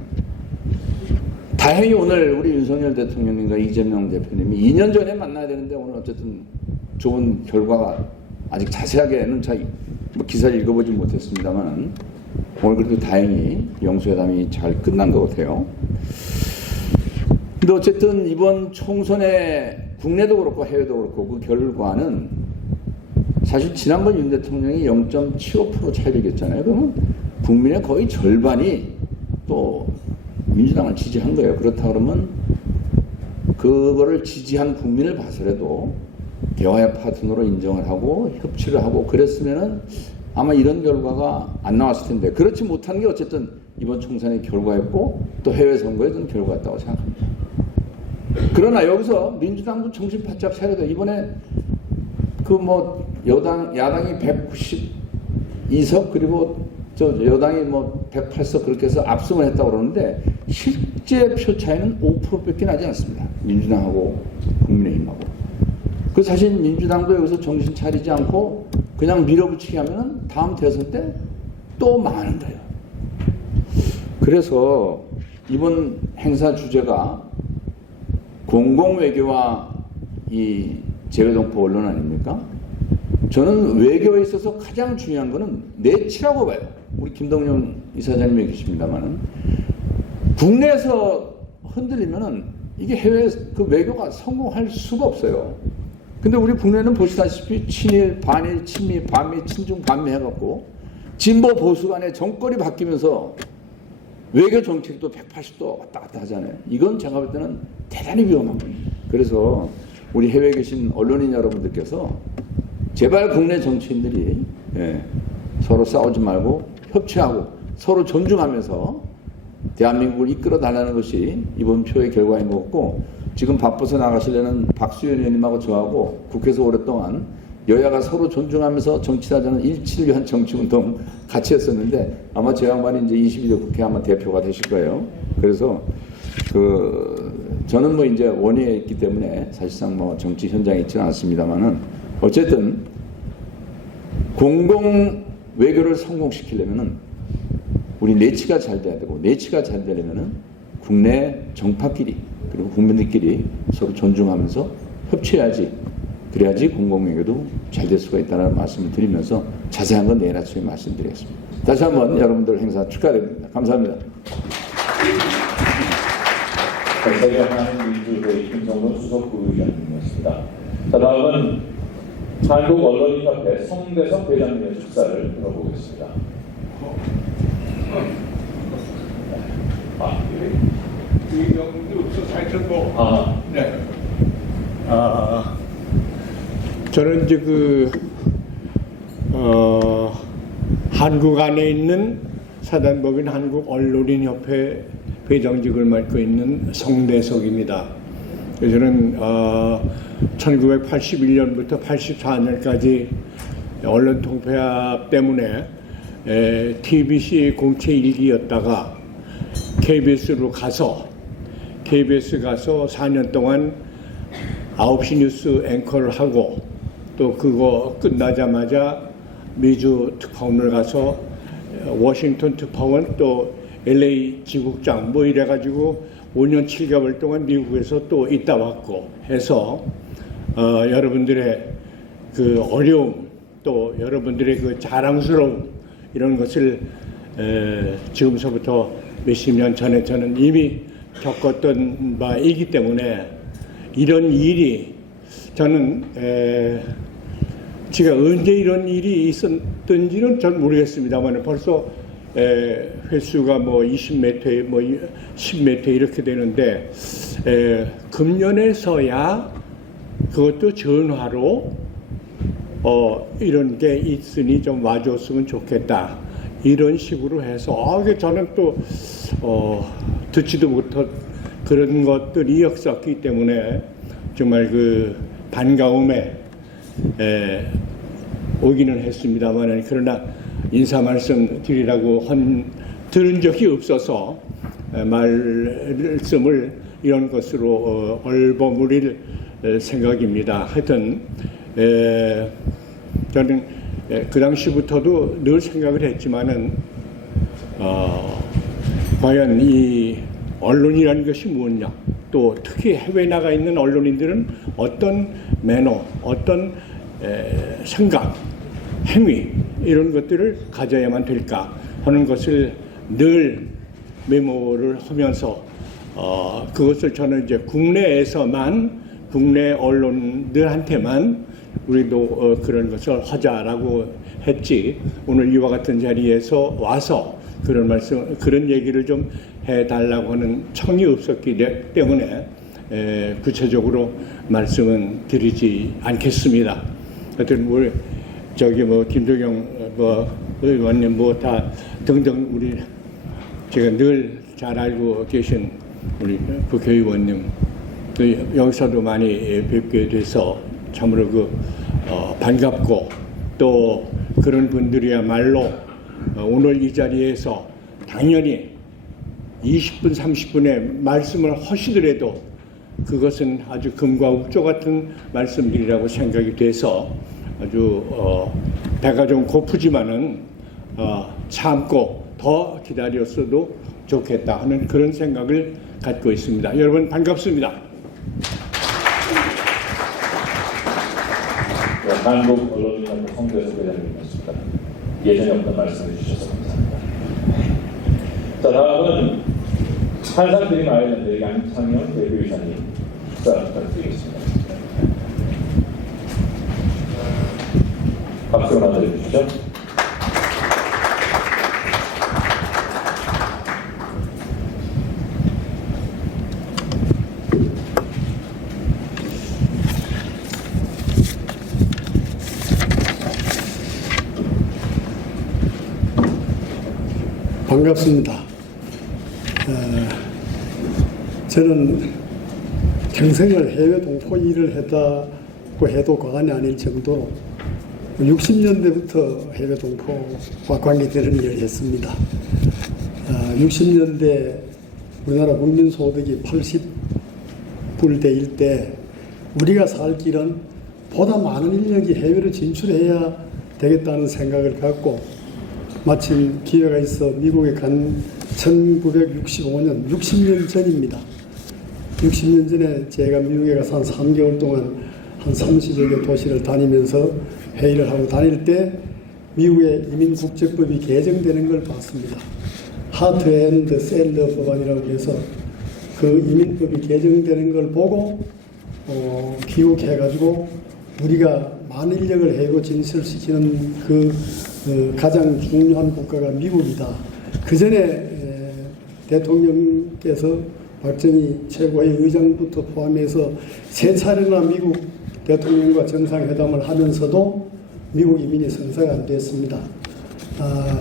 다행히 오늘 우리 윤석열 대통령님과 이재명 대표님이 2년 전에 만나야 되는데 오늘 어쨌든 좋은 결과가 아직 자세하게는 뭐 기사를 읽어보지 못했습니다만 오늘 그래도 다행히 영수회담이 잘 끝난 것 같아요. 근데 어쨌든 이번 총선에 국내도 그렇고 해외도 그렇고 그 결과는 사실 지난번 윤 대통령이 0.75% 차이를 이겼잖아요. 그러면 국민의 거의 절반이 또 민주당을 지지한 거예요. 그렇다 그러면 그거를 지지한 국민을 봐서라도 대화의 파트너로 인정을 하고 협치를 하고 그랬으면은 아마 이런 결과가 안 나왔을 텐데 그렇지 못한 게 어쨌든 이번 총선의 결과였고 또 해외 선거의 결과였다고 생각합니다. 그러나 여기서 민주당도 정신 바짝 차려야 돼. 이번에 그 뭐 야당이 192석 그리고 저 여당이 뭐 108석 그렇게 해서 압승을 했다고 그러는데 실제 표 차이는 5%밖에 나지 않습니다. 민주당하고 국민의힘하고. 그 사실 민주당도 여기서 정신 차리지 않고 그냥 밀어붙이게 하면 다음 대선 때 또 망하는 거예요. 그래서 이번 행사 주제가 공공외교와 이 재외동포 언론 아닙니까? 저는 외교에 있어서 가장 중요한 거는 내치라고 봐요. 우리 김동연 이사장님이 계십니다만은 국내에서 흔들리면은 이게 해외 그 외교가 성공할 수가 없어요. 근데 우리 국내는 보시다시피 친일, 반일, 친미, 반미, 친중, 반미 해갖고 진보 보수 간의 정권이 바뀌면서 외교 정책도 180도 왔다 갔다 하잖아요. 이건 제가 볼 때는 대단히 위험한 거예요. 그래서 우리 해외에 계신 언론인 여러분들께서 제발 국내 정치인들이 서로 싸우지 말고 협치하고 서로 존중하면서 대한민국을 이끌어 달라는 것이 이번 표의 결과인 것 같고 지금 바빠서 나가시려는 박수현 의원님하고 저하고 국회에서 오랫동안 여야가 서로 존중하면서 정치하자는 일치를 위한 정치운동 같이 했었는데 아마 저 양반이 이제 22대 국회 아마 대표가 되실 거예요. 그래서 저는 뭐 이제 원외에 있기 때문에 사실상 뭐 정치 현장에 있지는 않습니다만은 어쨌든 공공 외교를 성공시키려면은 우리 내치가 잘 돼야 되고 내치가 잘 되려면은 국내 정파끼리 그리고 국민들끼리 서로 존중하면서 협치해야지 그래야지 공공외교도 잘 될 수가 있다는 말씀을 드리면서 자세한 건 내일 아침에 말씀드리겠습니다. 다시 한번 여러분들 행사 축하드립니다. 감사합니다. 세계한민주회의 김성근 수석부의장님이었습니다. 자, 다음은 한국언론인협회 성대석 회장님의 축사를 들어보겠습니다. 저는 이제 한국 안에 있는 사단법인 한국언론인협회 회장직을 맡고 있는 성대석입니다. 저는 1981년부터 84년까지 언론 통폐합 때문에 TBC 공채 1기였다가 KBS로 가서 KBS 가서 4년 동안 9시 뉴스 앵커를 하고 또 그거 끝나자마자 미주 특파원을 가서 워싱턴 특파원 또 LA 지국장 뭐 이래가지고 5년 7개월 동안 미국에서 또 있다 왔고 해서 여러분들의 그 어려움 또 여러분들의 그 자랑스러움 이런 것을 지금서부터 몇십 년 전에 저는 이미 겪었던 바이기 때문에 이런 일이 저는 제가 언제 이런 일이 있었던지는 전 모르겠습니다만 벌써 횟수가 뭐 20몇 회, 뭐 10몇 회 이렇게 되는데 금년에서야 그것도 전화로 이런 게 있으니 좀 와줬으면 좋겠다 이런 식으로 해서 저는 또 듣지도 못한 그런 것들이 없었기 때문에 정말 그 반가움에 오기는 했습니다만, 그러나 인사 말씀 드리라고 들은 적이 없어서 말씀을 이런 것으로 얼버무릴 생각입니다. 하여튼 저는 그 당시부터도 늘 생각을 했지만은 과연 이 언론이라는 것이 무엇냐, 또 특히 해외에 나가 있는 언론인들은 어떤 매너, 어떤 생각, 행위 이런 것들을 가져야만 될까 하는 것을 늘 메모를 하면서 그것을 저는 이제 국내 언론들한테만 우리도 그런 것을 하자라고 했지, 오늘 이와 같은 자리에서 와서 그런 얘기를 좀 해달라고 하는 청이 없었기 때문에 구체적으로 말씀은 드리지 않겠습니다. 하여튼 우리 김종영 의원님 다 등등 우리 제가 늘 잘 알고 계신 우리 국회의원님 여기서도 많이 뵙게 돼서 참으로 반갑고, 또 그런 분들이야말로 오늘 이 자리에서 당연히 20분 30분의 말씀을 하시더라도 그것은 아주 금과 옥조 같은 말씀들이라고 생각이 돼서 아주 배가 좀 고프지만은 참고 더 기다렸어도 좋겠다 하는 그런 생각을 갖고 있습니다. 여러분 반갑습니다. 한국 언론인연합회 성교에서 회장님이었습니다. 예전에 없던 말씀해 주셔서 감사합니다. 자, 다음은 한상드림 아일랜드 양창현 대표이사님 식사 부탁드리겠습니다. 박수 하나 드려주시죠. 반갑습니다. 저는 평생을 해외 동포 일을 했다고 해도 과언이 아닐 정도로 60년대부터 해외 동포와 관계되는 일을 했습니다. 60년대 우리나라 국민소득이 80불대일 때 우리가 살 길은 보다 많은 인력이 해외로 진출해야 되겠다는 생각을 갖고 마침 기회가 있어 미국에 간 1965년 60년 전입니다. 60년 전에 제가 미국에 가서 한 3개월 동안 한 30여 개 도시를 다니면서 회의를 하고 다닐 때 미국의 이민국적법이 개정되는 걸 봤습니다. 하트 앤드 셀러 법안이라고 해서 그 이민법이 개정되는 걸 보고 귀국해가지고 우리가 많은 인력을 해고 진출시키는 가장 중요한 국가가 미국이다. 그 전에 대통령께서 박정희 최고의 의장부터 포함해서 세 차례나 미국 대통령과 정상회담을 하면서도 미국 이민이 성사가 안 됐습니다.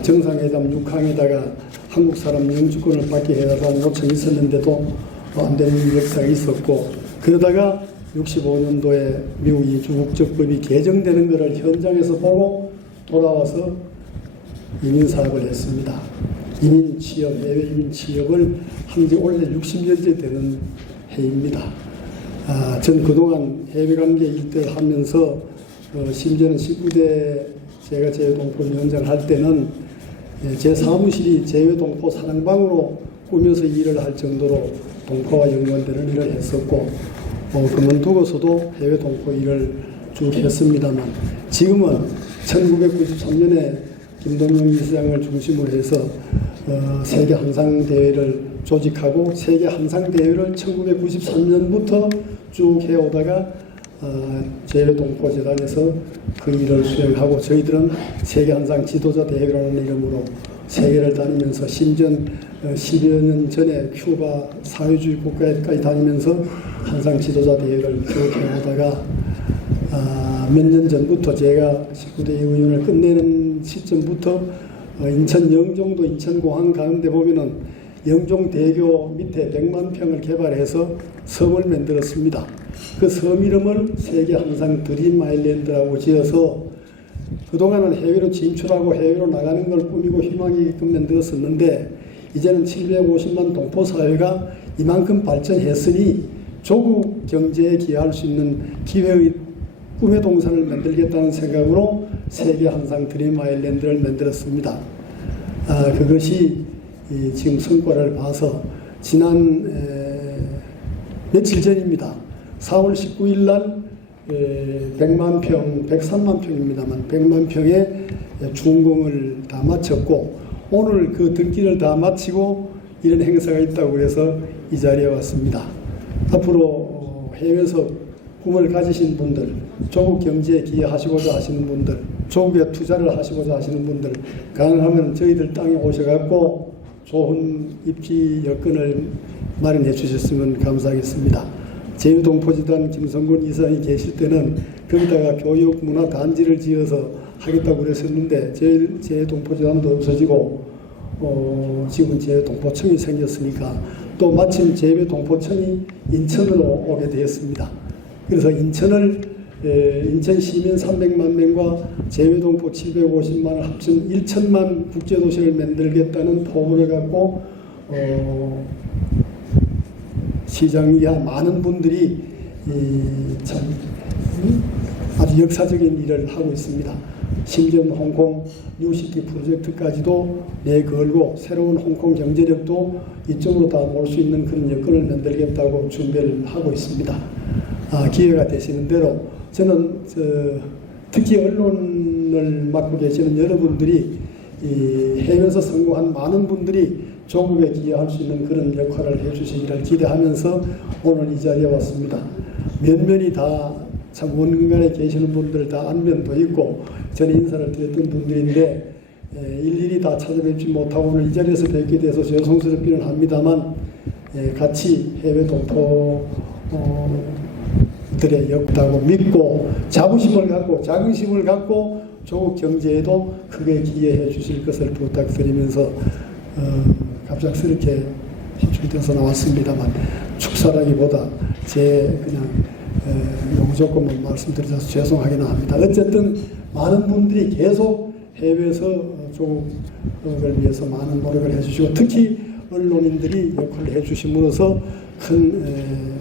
정상회담 6항에다가 한국 사람 영주권을 받게 해달라는 요청이 있었는데도 안 되는 역사가 있었고, 그러다가 65년도에 미국 이주국적법이 개정되는 것을 현장에서 보고 돌아와서 이민 사업을 했습니다. 이민 취업, 해외 이민 취업을 한 지 올해 60년째 되는 해입니다. 전 그동안 해외관계 일대를 하면서 심지어는 19대 제가 재외동포위원장을 할 때는 제 사무실이 재외동포 사랑방으로 꾸며서 일을 할 정도로 동포와 연관되는 일을 했었고, 그만두고서도 해외 동포 일을 쭉 했습니다만, 지금은 1993년에 김동영 이사장을 중심으로 해서 세계 항상대회를 조직하고 세계 항상대회를 1993년부터 쭉 해오다가 재외동포재단에서 그 일을 수행하고, 저희들은 세계 항상 지도자 대회라는 이름으로 세계를 다니면서 심지어 10여 년 전에 큐바 사회주의 국가에까지 다니면서 항상 지도자 대회를 쭉 해오다가 몇 년 전부터 제가 19대 의원을 끝내는 시점부터 인천 영종도 인천공항 가는데 보면은 영종대교 밑에 100만 평을 개발해서 섬을 만들었습니다. 그 섬 이름을 세계 항상 드림 아일랜드라고 지어서 그동안은 해외로 진출하고 해외로 나가는 걸 꾸미고 희망이게끔 만들었었는데 이제는 750만 동포 사회가 이만큼 발전했으니 조국 경제에 기여할 수 있는 기회의 꿈의 동산을 만들겠다는 생각으로 세계 항상 드림 아일랜드를 만들었습니다. 그것이 지금 성과를 봐서 지난 며칠 전입니다. 4월 19일 날 100만 평, 103만 평입니다만 100만 평의 준공을 다 마쳤고 오늘 그 등기를 다 마치고 이런 행사가 있다고 해서 이 자리에 왔습니다. 앞으로 해외에서 꿈을 가지신 분들, 조국 경제에 기여하시고자 하시는 분들, 조국에 투자를 하시고자 하시는 분들 가능하면 저희들 땅에 오셔갖고 좋은 입지 여건을 마련해 주셨으면 감사하겠습니다. 제주동포재단 김성근 이사장이 계실 때는 거기다가 교육 문화 단지를 지어서 하겠다고 그랬었는데 제주동포재단도 없어지고 지금 제주동포청이 생겼으니까 또 마침 제주동포청이 인천으로 오게 되었습니다. 그래서 인천 시민 300만 명과 제주동포 750만을 합친 1천만 국제도시를 만들겠다는 포부를 갖고 시장이야 많은 분들이 참 아주 역사적인 일을 하고 있습니다. 심지어는 홍콩 뉴시티 프로젝트까지도 내걸고 새로운 홍콩 경제력도 이쪽으로 다 몰 수 있는 그런 여건을 만들겠다고 준비를 하고 있습니다. 기회가 되시는 대로 저는 특히 언론을 맡고 계시는 여러분들이 해외에서 성공한 많은 분들이 조국에 기여할 수 있는 그런 역할을 해주시기를 기대하면서 오늘 이 자리에 왔습니다. 면면이 다 참 원근간에 계시는 분들 다 안면도 있고 전에 인사를 드렸던 분들인데 일일이 다 찾아뵙지 못하고 오늘 이 자리에서 뵙게 돼서 죄송스럽기는 합니다만 같이 해외 동포들의 역다고 믿고 자부심을 갖고 자긍심을 갖고 조국 경제에도 크게 기여해 주실 것을 부탁드리면서 갑작스럽게 호출돼서 나왔습니다만 축사라기보다 제 그냥 용조건만 말씀드려서 죄송하기는 합니다. 어쨌든 많은 분들이 계속 해외에서 조국을 위해서 많은 노력을 해주시고 특히 언론인들이 역할을 해주심으로써 큰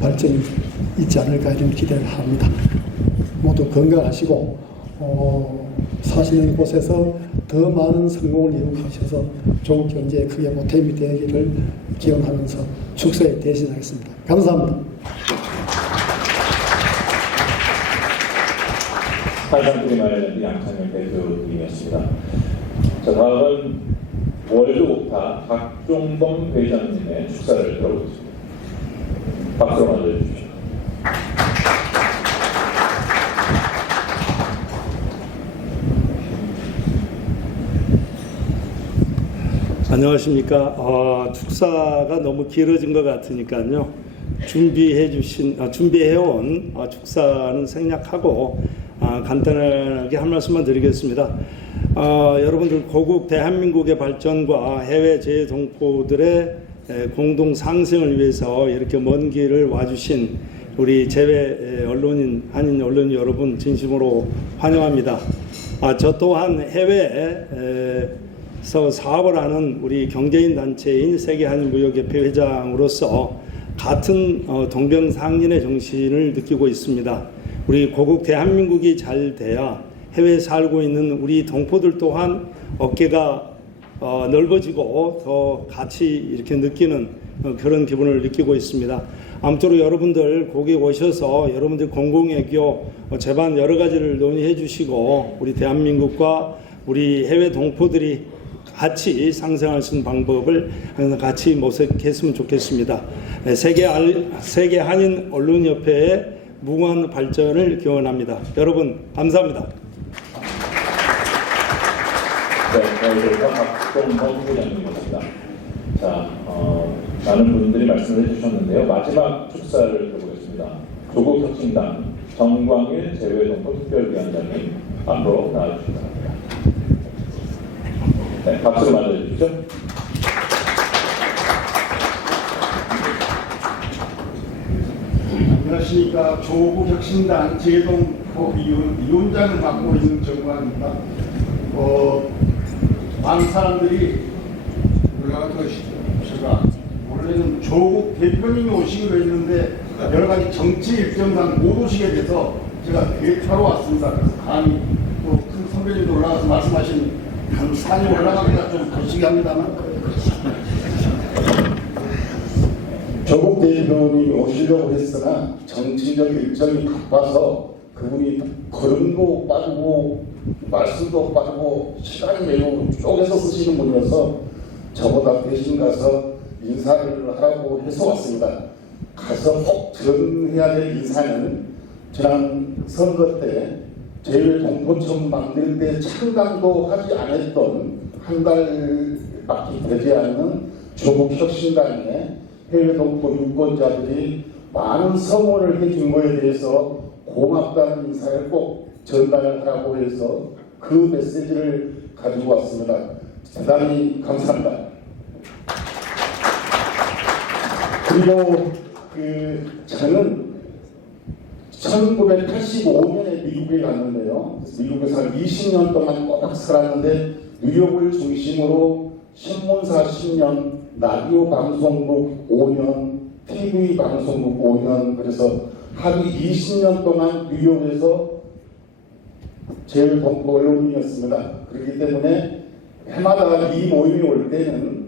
발전이 있지 않을까 이런 기대를 합니다. 모두 건강하시고 사시는 곳에서 더 많은 성공을 이룩하셔서 조국 경제에 크게 보탬이 되기를 기원하면서 축사에 대신하겠습니다. 감사합니다. 한상드림 아일랜드 양창현 대표님이었습니다. 자, 다음은 월드옥타 박종범 회장님의 축사를 들어보겠습니다. 박수로 맞아주십시오. 안녕하십니까. 축사가 너무 길어진 것 같으니까요. 준비해온 축사는 생략하고 간단하게 한 말씀만 드리겠습니다. 여러분들 고국 대한민국의 발전과 해외 재동포들의 공동 상생을 위해서 이렇게 먼 길을 와주신 우리 제외 언론인, 한인 언론인 여러분 진심으로 환영합니다. 저 또한 해외에서 사업을 하는 우리 경제인 단체인 세계한인무역협회 회장으로서 같은 동병상련의 정신을 느끼고 있습니다. 우리 고국 대한민국이 잘 돼야 해외에 살고 있는 우리 동포들 또한 어깨가 넓어지고 더 같이 이렇게 느끼는 그런 기분을 느끼고 있습니다. 아무쪼록 여러분들 거기 오셔서 여러분들 공공외교 제반 여러 가지를 논의해 주시고 우리 대한민국과 우리 해외 동포들이 같이 상생할 수 있는 방법을 항상 같이 모색했으면 좋겠습니다. 세계 한인 언론협회의 무궁한 발전을 기원합니다. 여러분 감사합니다. 네, 박종범 회장님이었습니다. 자, 많은 분들이 말씀을 해주셨는데요. 마지막 축사를 들어보겠습니다. 조국혁신당 정광일 재외동포 특별위원장님 앞으로 나와주시기 바랍니다. 네, 박수로 맞아주시죠. 안녕하십니까. 조국혁신당 제동 위원장을 맡고 있는 정관입니다. 많은 사람들이 올라갈 것이죠. 제가 원래는 조국 대표님이 오시기로 했는데 여러 가지 정치 일정상 못 오시게 돼서 제가 대타로 왔습니다. 그래서 감히 또 큰 선배님도 올라가서 말씀하신 한 산이 올라가기가 좀 거시기 합니다만 조국 대표님이 오시려고 했으나 정치적 일정이 바빠서 그분이 걸음도 빠르고 말씀도 빠르고 시간이 매우 쪼개서 쓰시는 분이어서 저보다 대신 가서 인사를 하라고 해서 왔습니다. 가서 꼭 전해야 될 인사는 지난 선거 때 제외동포청 만들 때 창당도 하지 않았던 한 달밖에 되지 않는 조국혁신당의 해외 동포 유권자들이 많은 성원을 해준 것에 대해서 고맙다는 인사를 꼭 전달하라고 해서 그 메시지를 가지고 왔습니다. 대단히 감사합니다. 그리고 저는 1985년에 미국에 갔는데요. 미국에서 한 20년 동안 꼬박 살았는데 뉴욕을 중심으로 신문사 10년, 라디오 방송국 5년, TV 방송국 5년, 그래서 합의 20년 동안 뉴욕에서 제일 동포 언론인이었습니다. 그렇기 때문에 해마다 이 모임이 올 때는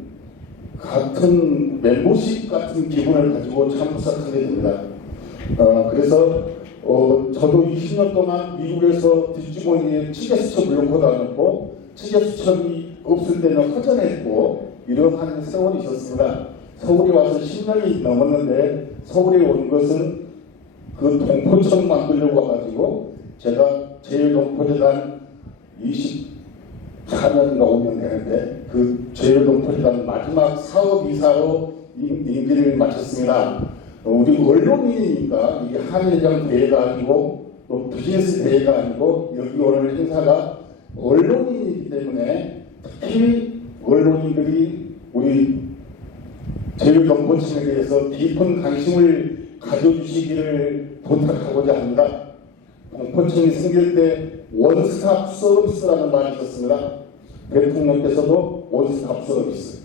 같은 멤버십 같은 기분을 가지고 참석하게 됩니다. 그래서 저도 20년 동안 미국에서 뒷주머니에 치계수첩 넣고 다녔고 치계수첩이 없을 때는 허전했고 이러한 세월이 있었습니다. 서울에 와서 10년이 넘었는데 서울에 온 것은 그 동포청 만들려고 와가지고 제가 제일동포재단 24년인가 5년 되는데 그 제일동포재단 마지막 사업이사로 임기를 마쳤습니다. 우리 언론인이니까 이게 한일장 대회가 아니고 또 비즈니스 대회가 아니고 여기 오늘 행사가 언론인이기 때문에 특히 언론인들이 우리 제일동포청에 대해서 깊은 관심을 가져주시기를 부탁하고자 합니다. 동포청이 생길 때 원스톱 서비스라는 말이 있었습니다. 대통령께서도 원스톱 서비스,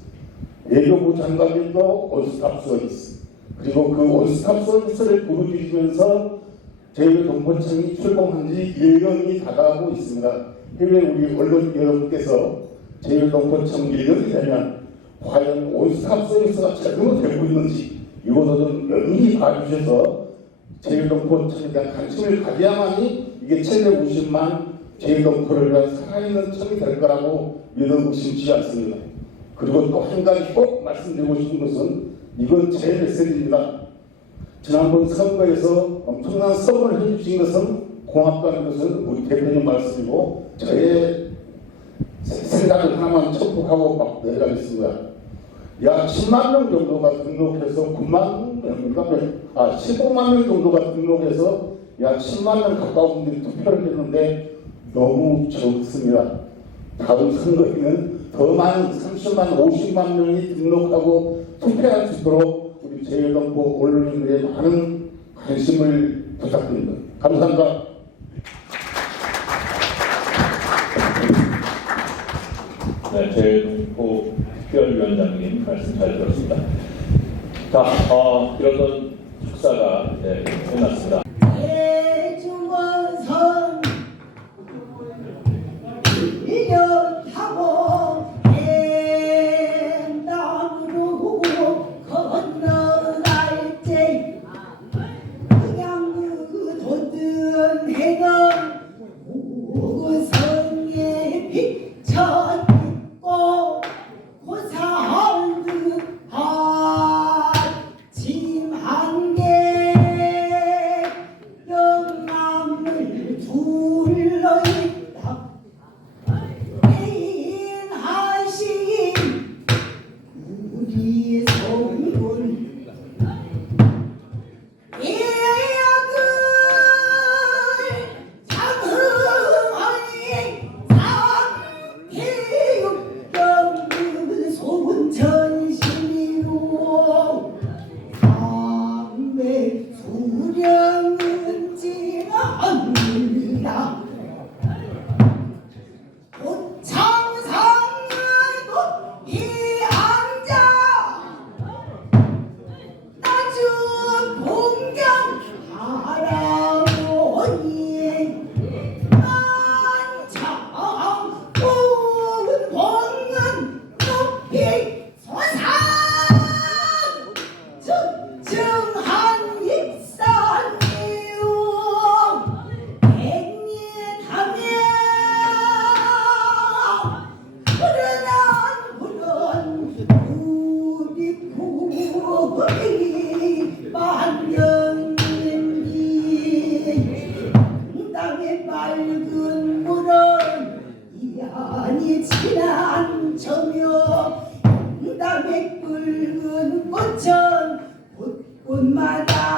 외교부 장관님도 원스톱 서비스, 그리고 그 원스톱 서비스를 부르주시면서 제일동포청이 출범한 지 1년이 다가오고 있습니다. 해외 우리 언론인 여러분께서 제일동포청 1년이 되면 과연 원스톱 서비스가 제대로 되고 있는지 이것도 좀 열심히 봐주셔서 제일동포청에 대한 관심을 가져야만이 이게 최대 50만 제일동포를 위한 살아있는 청이 될 거라고 믿어 의심치 않습니다. 그리고 또 한 가지 꼭 말씀드리고 싶은 것은 이건 제 메시지입니다. 지난번 선거에서 엄청난 선물을 해주신 것은 고맙다는 것은 우리 대표님 말씀이고 저의 생각을 하나만 첨부하고 막 내려가겠습니다. 약 10만 명 정도가 등록해서 9만 명인가 15만 명 정도가 등록해서 약 10만 명 가까운 분들이 투표를 했는데 너무 적습니다. 다음 선거에는 더 많은 30만, 50만 명이 등록하고 투표할 수 있도록 우리 제일동포 언론인들의 많은 관심을 부탁드립니다. 감사합니다. 네, 제일동포 특별위원장님 말씀 잘 들었습니다. 자, 이런 축사가 이제 끝났습니다. 대중원선 이겨하고 땀으로 건너갈 때 그냥 그 돋은 해가 우성에 비춰있고 고사한 듯 아침 한개 영남을 세월이 지난 저며 남의 붉은 꽃은 곳곳마다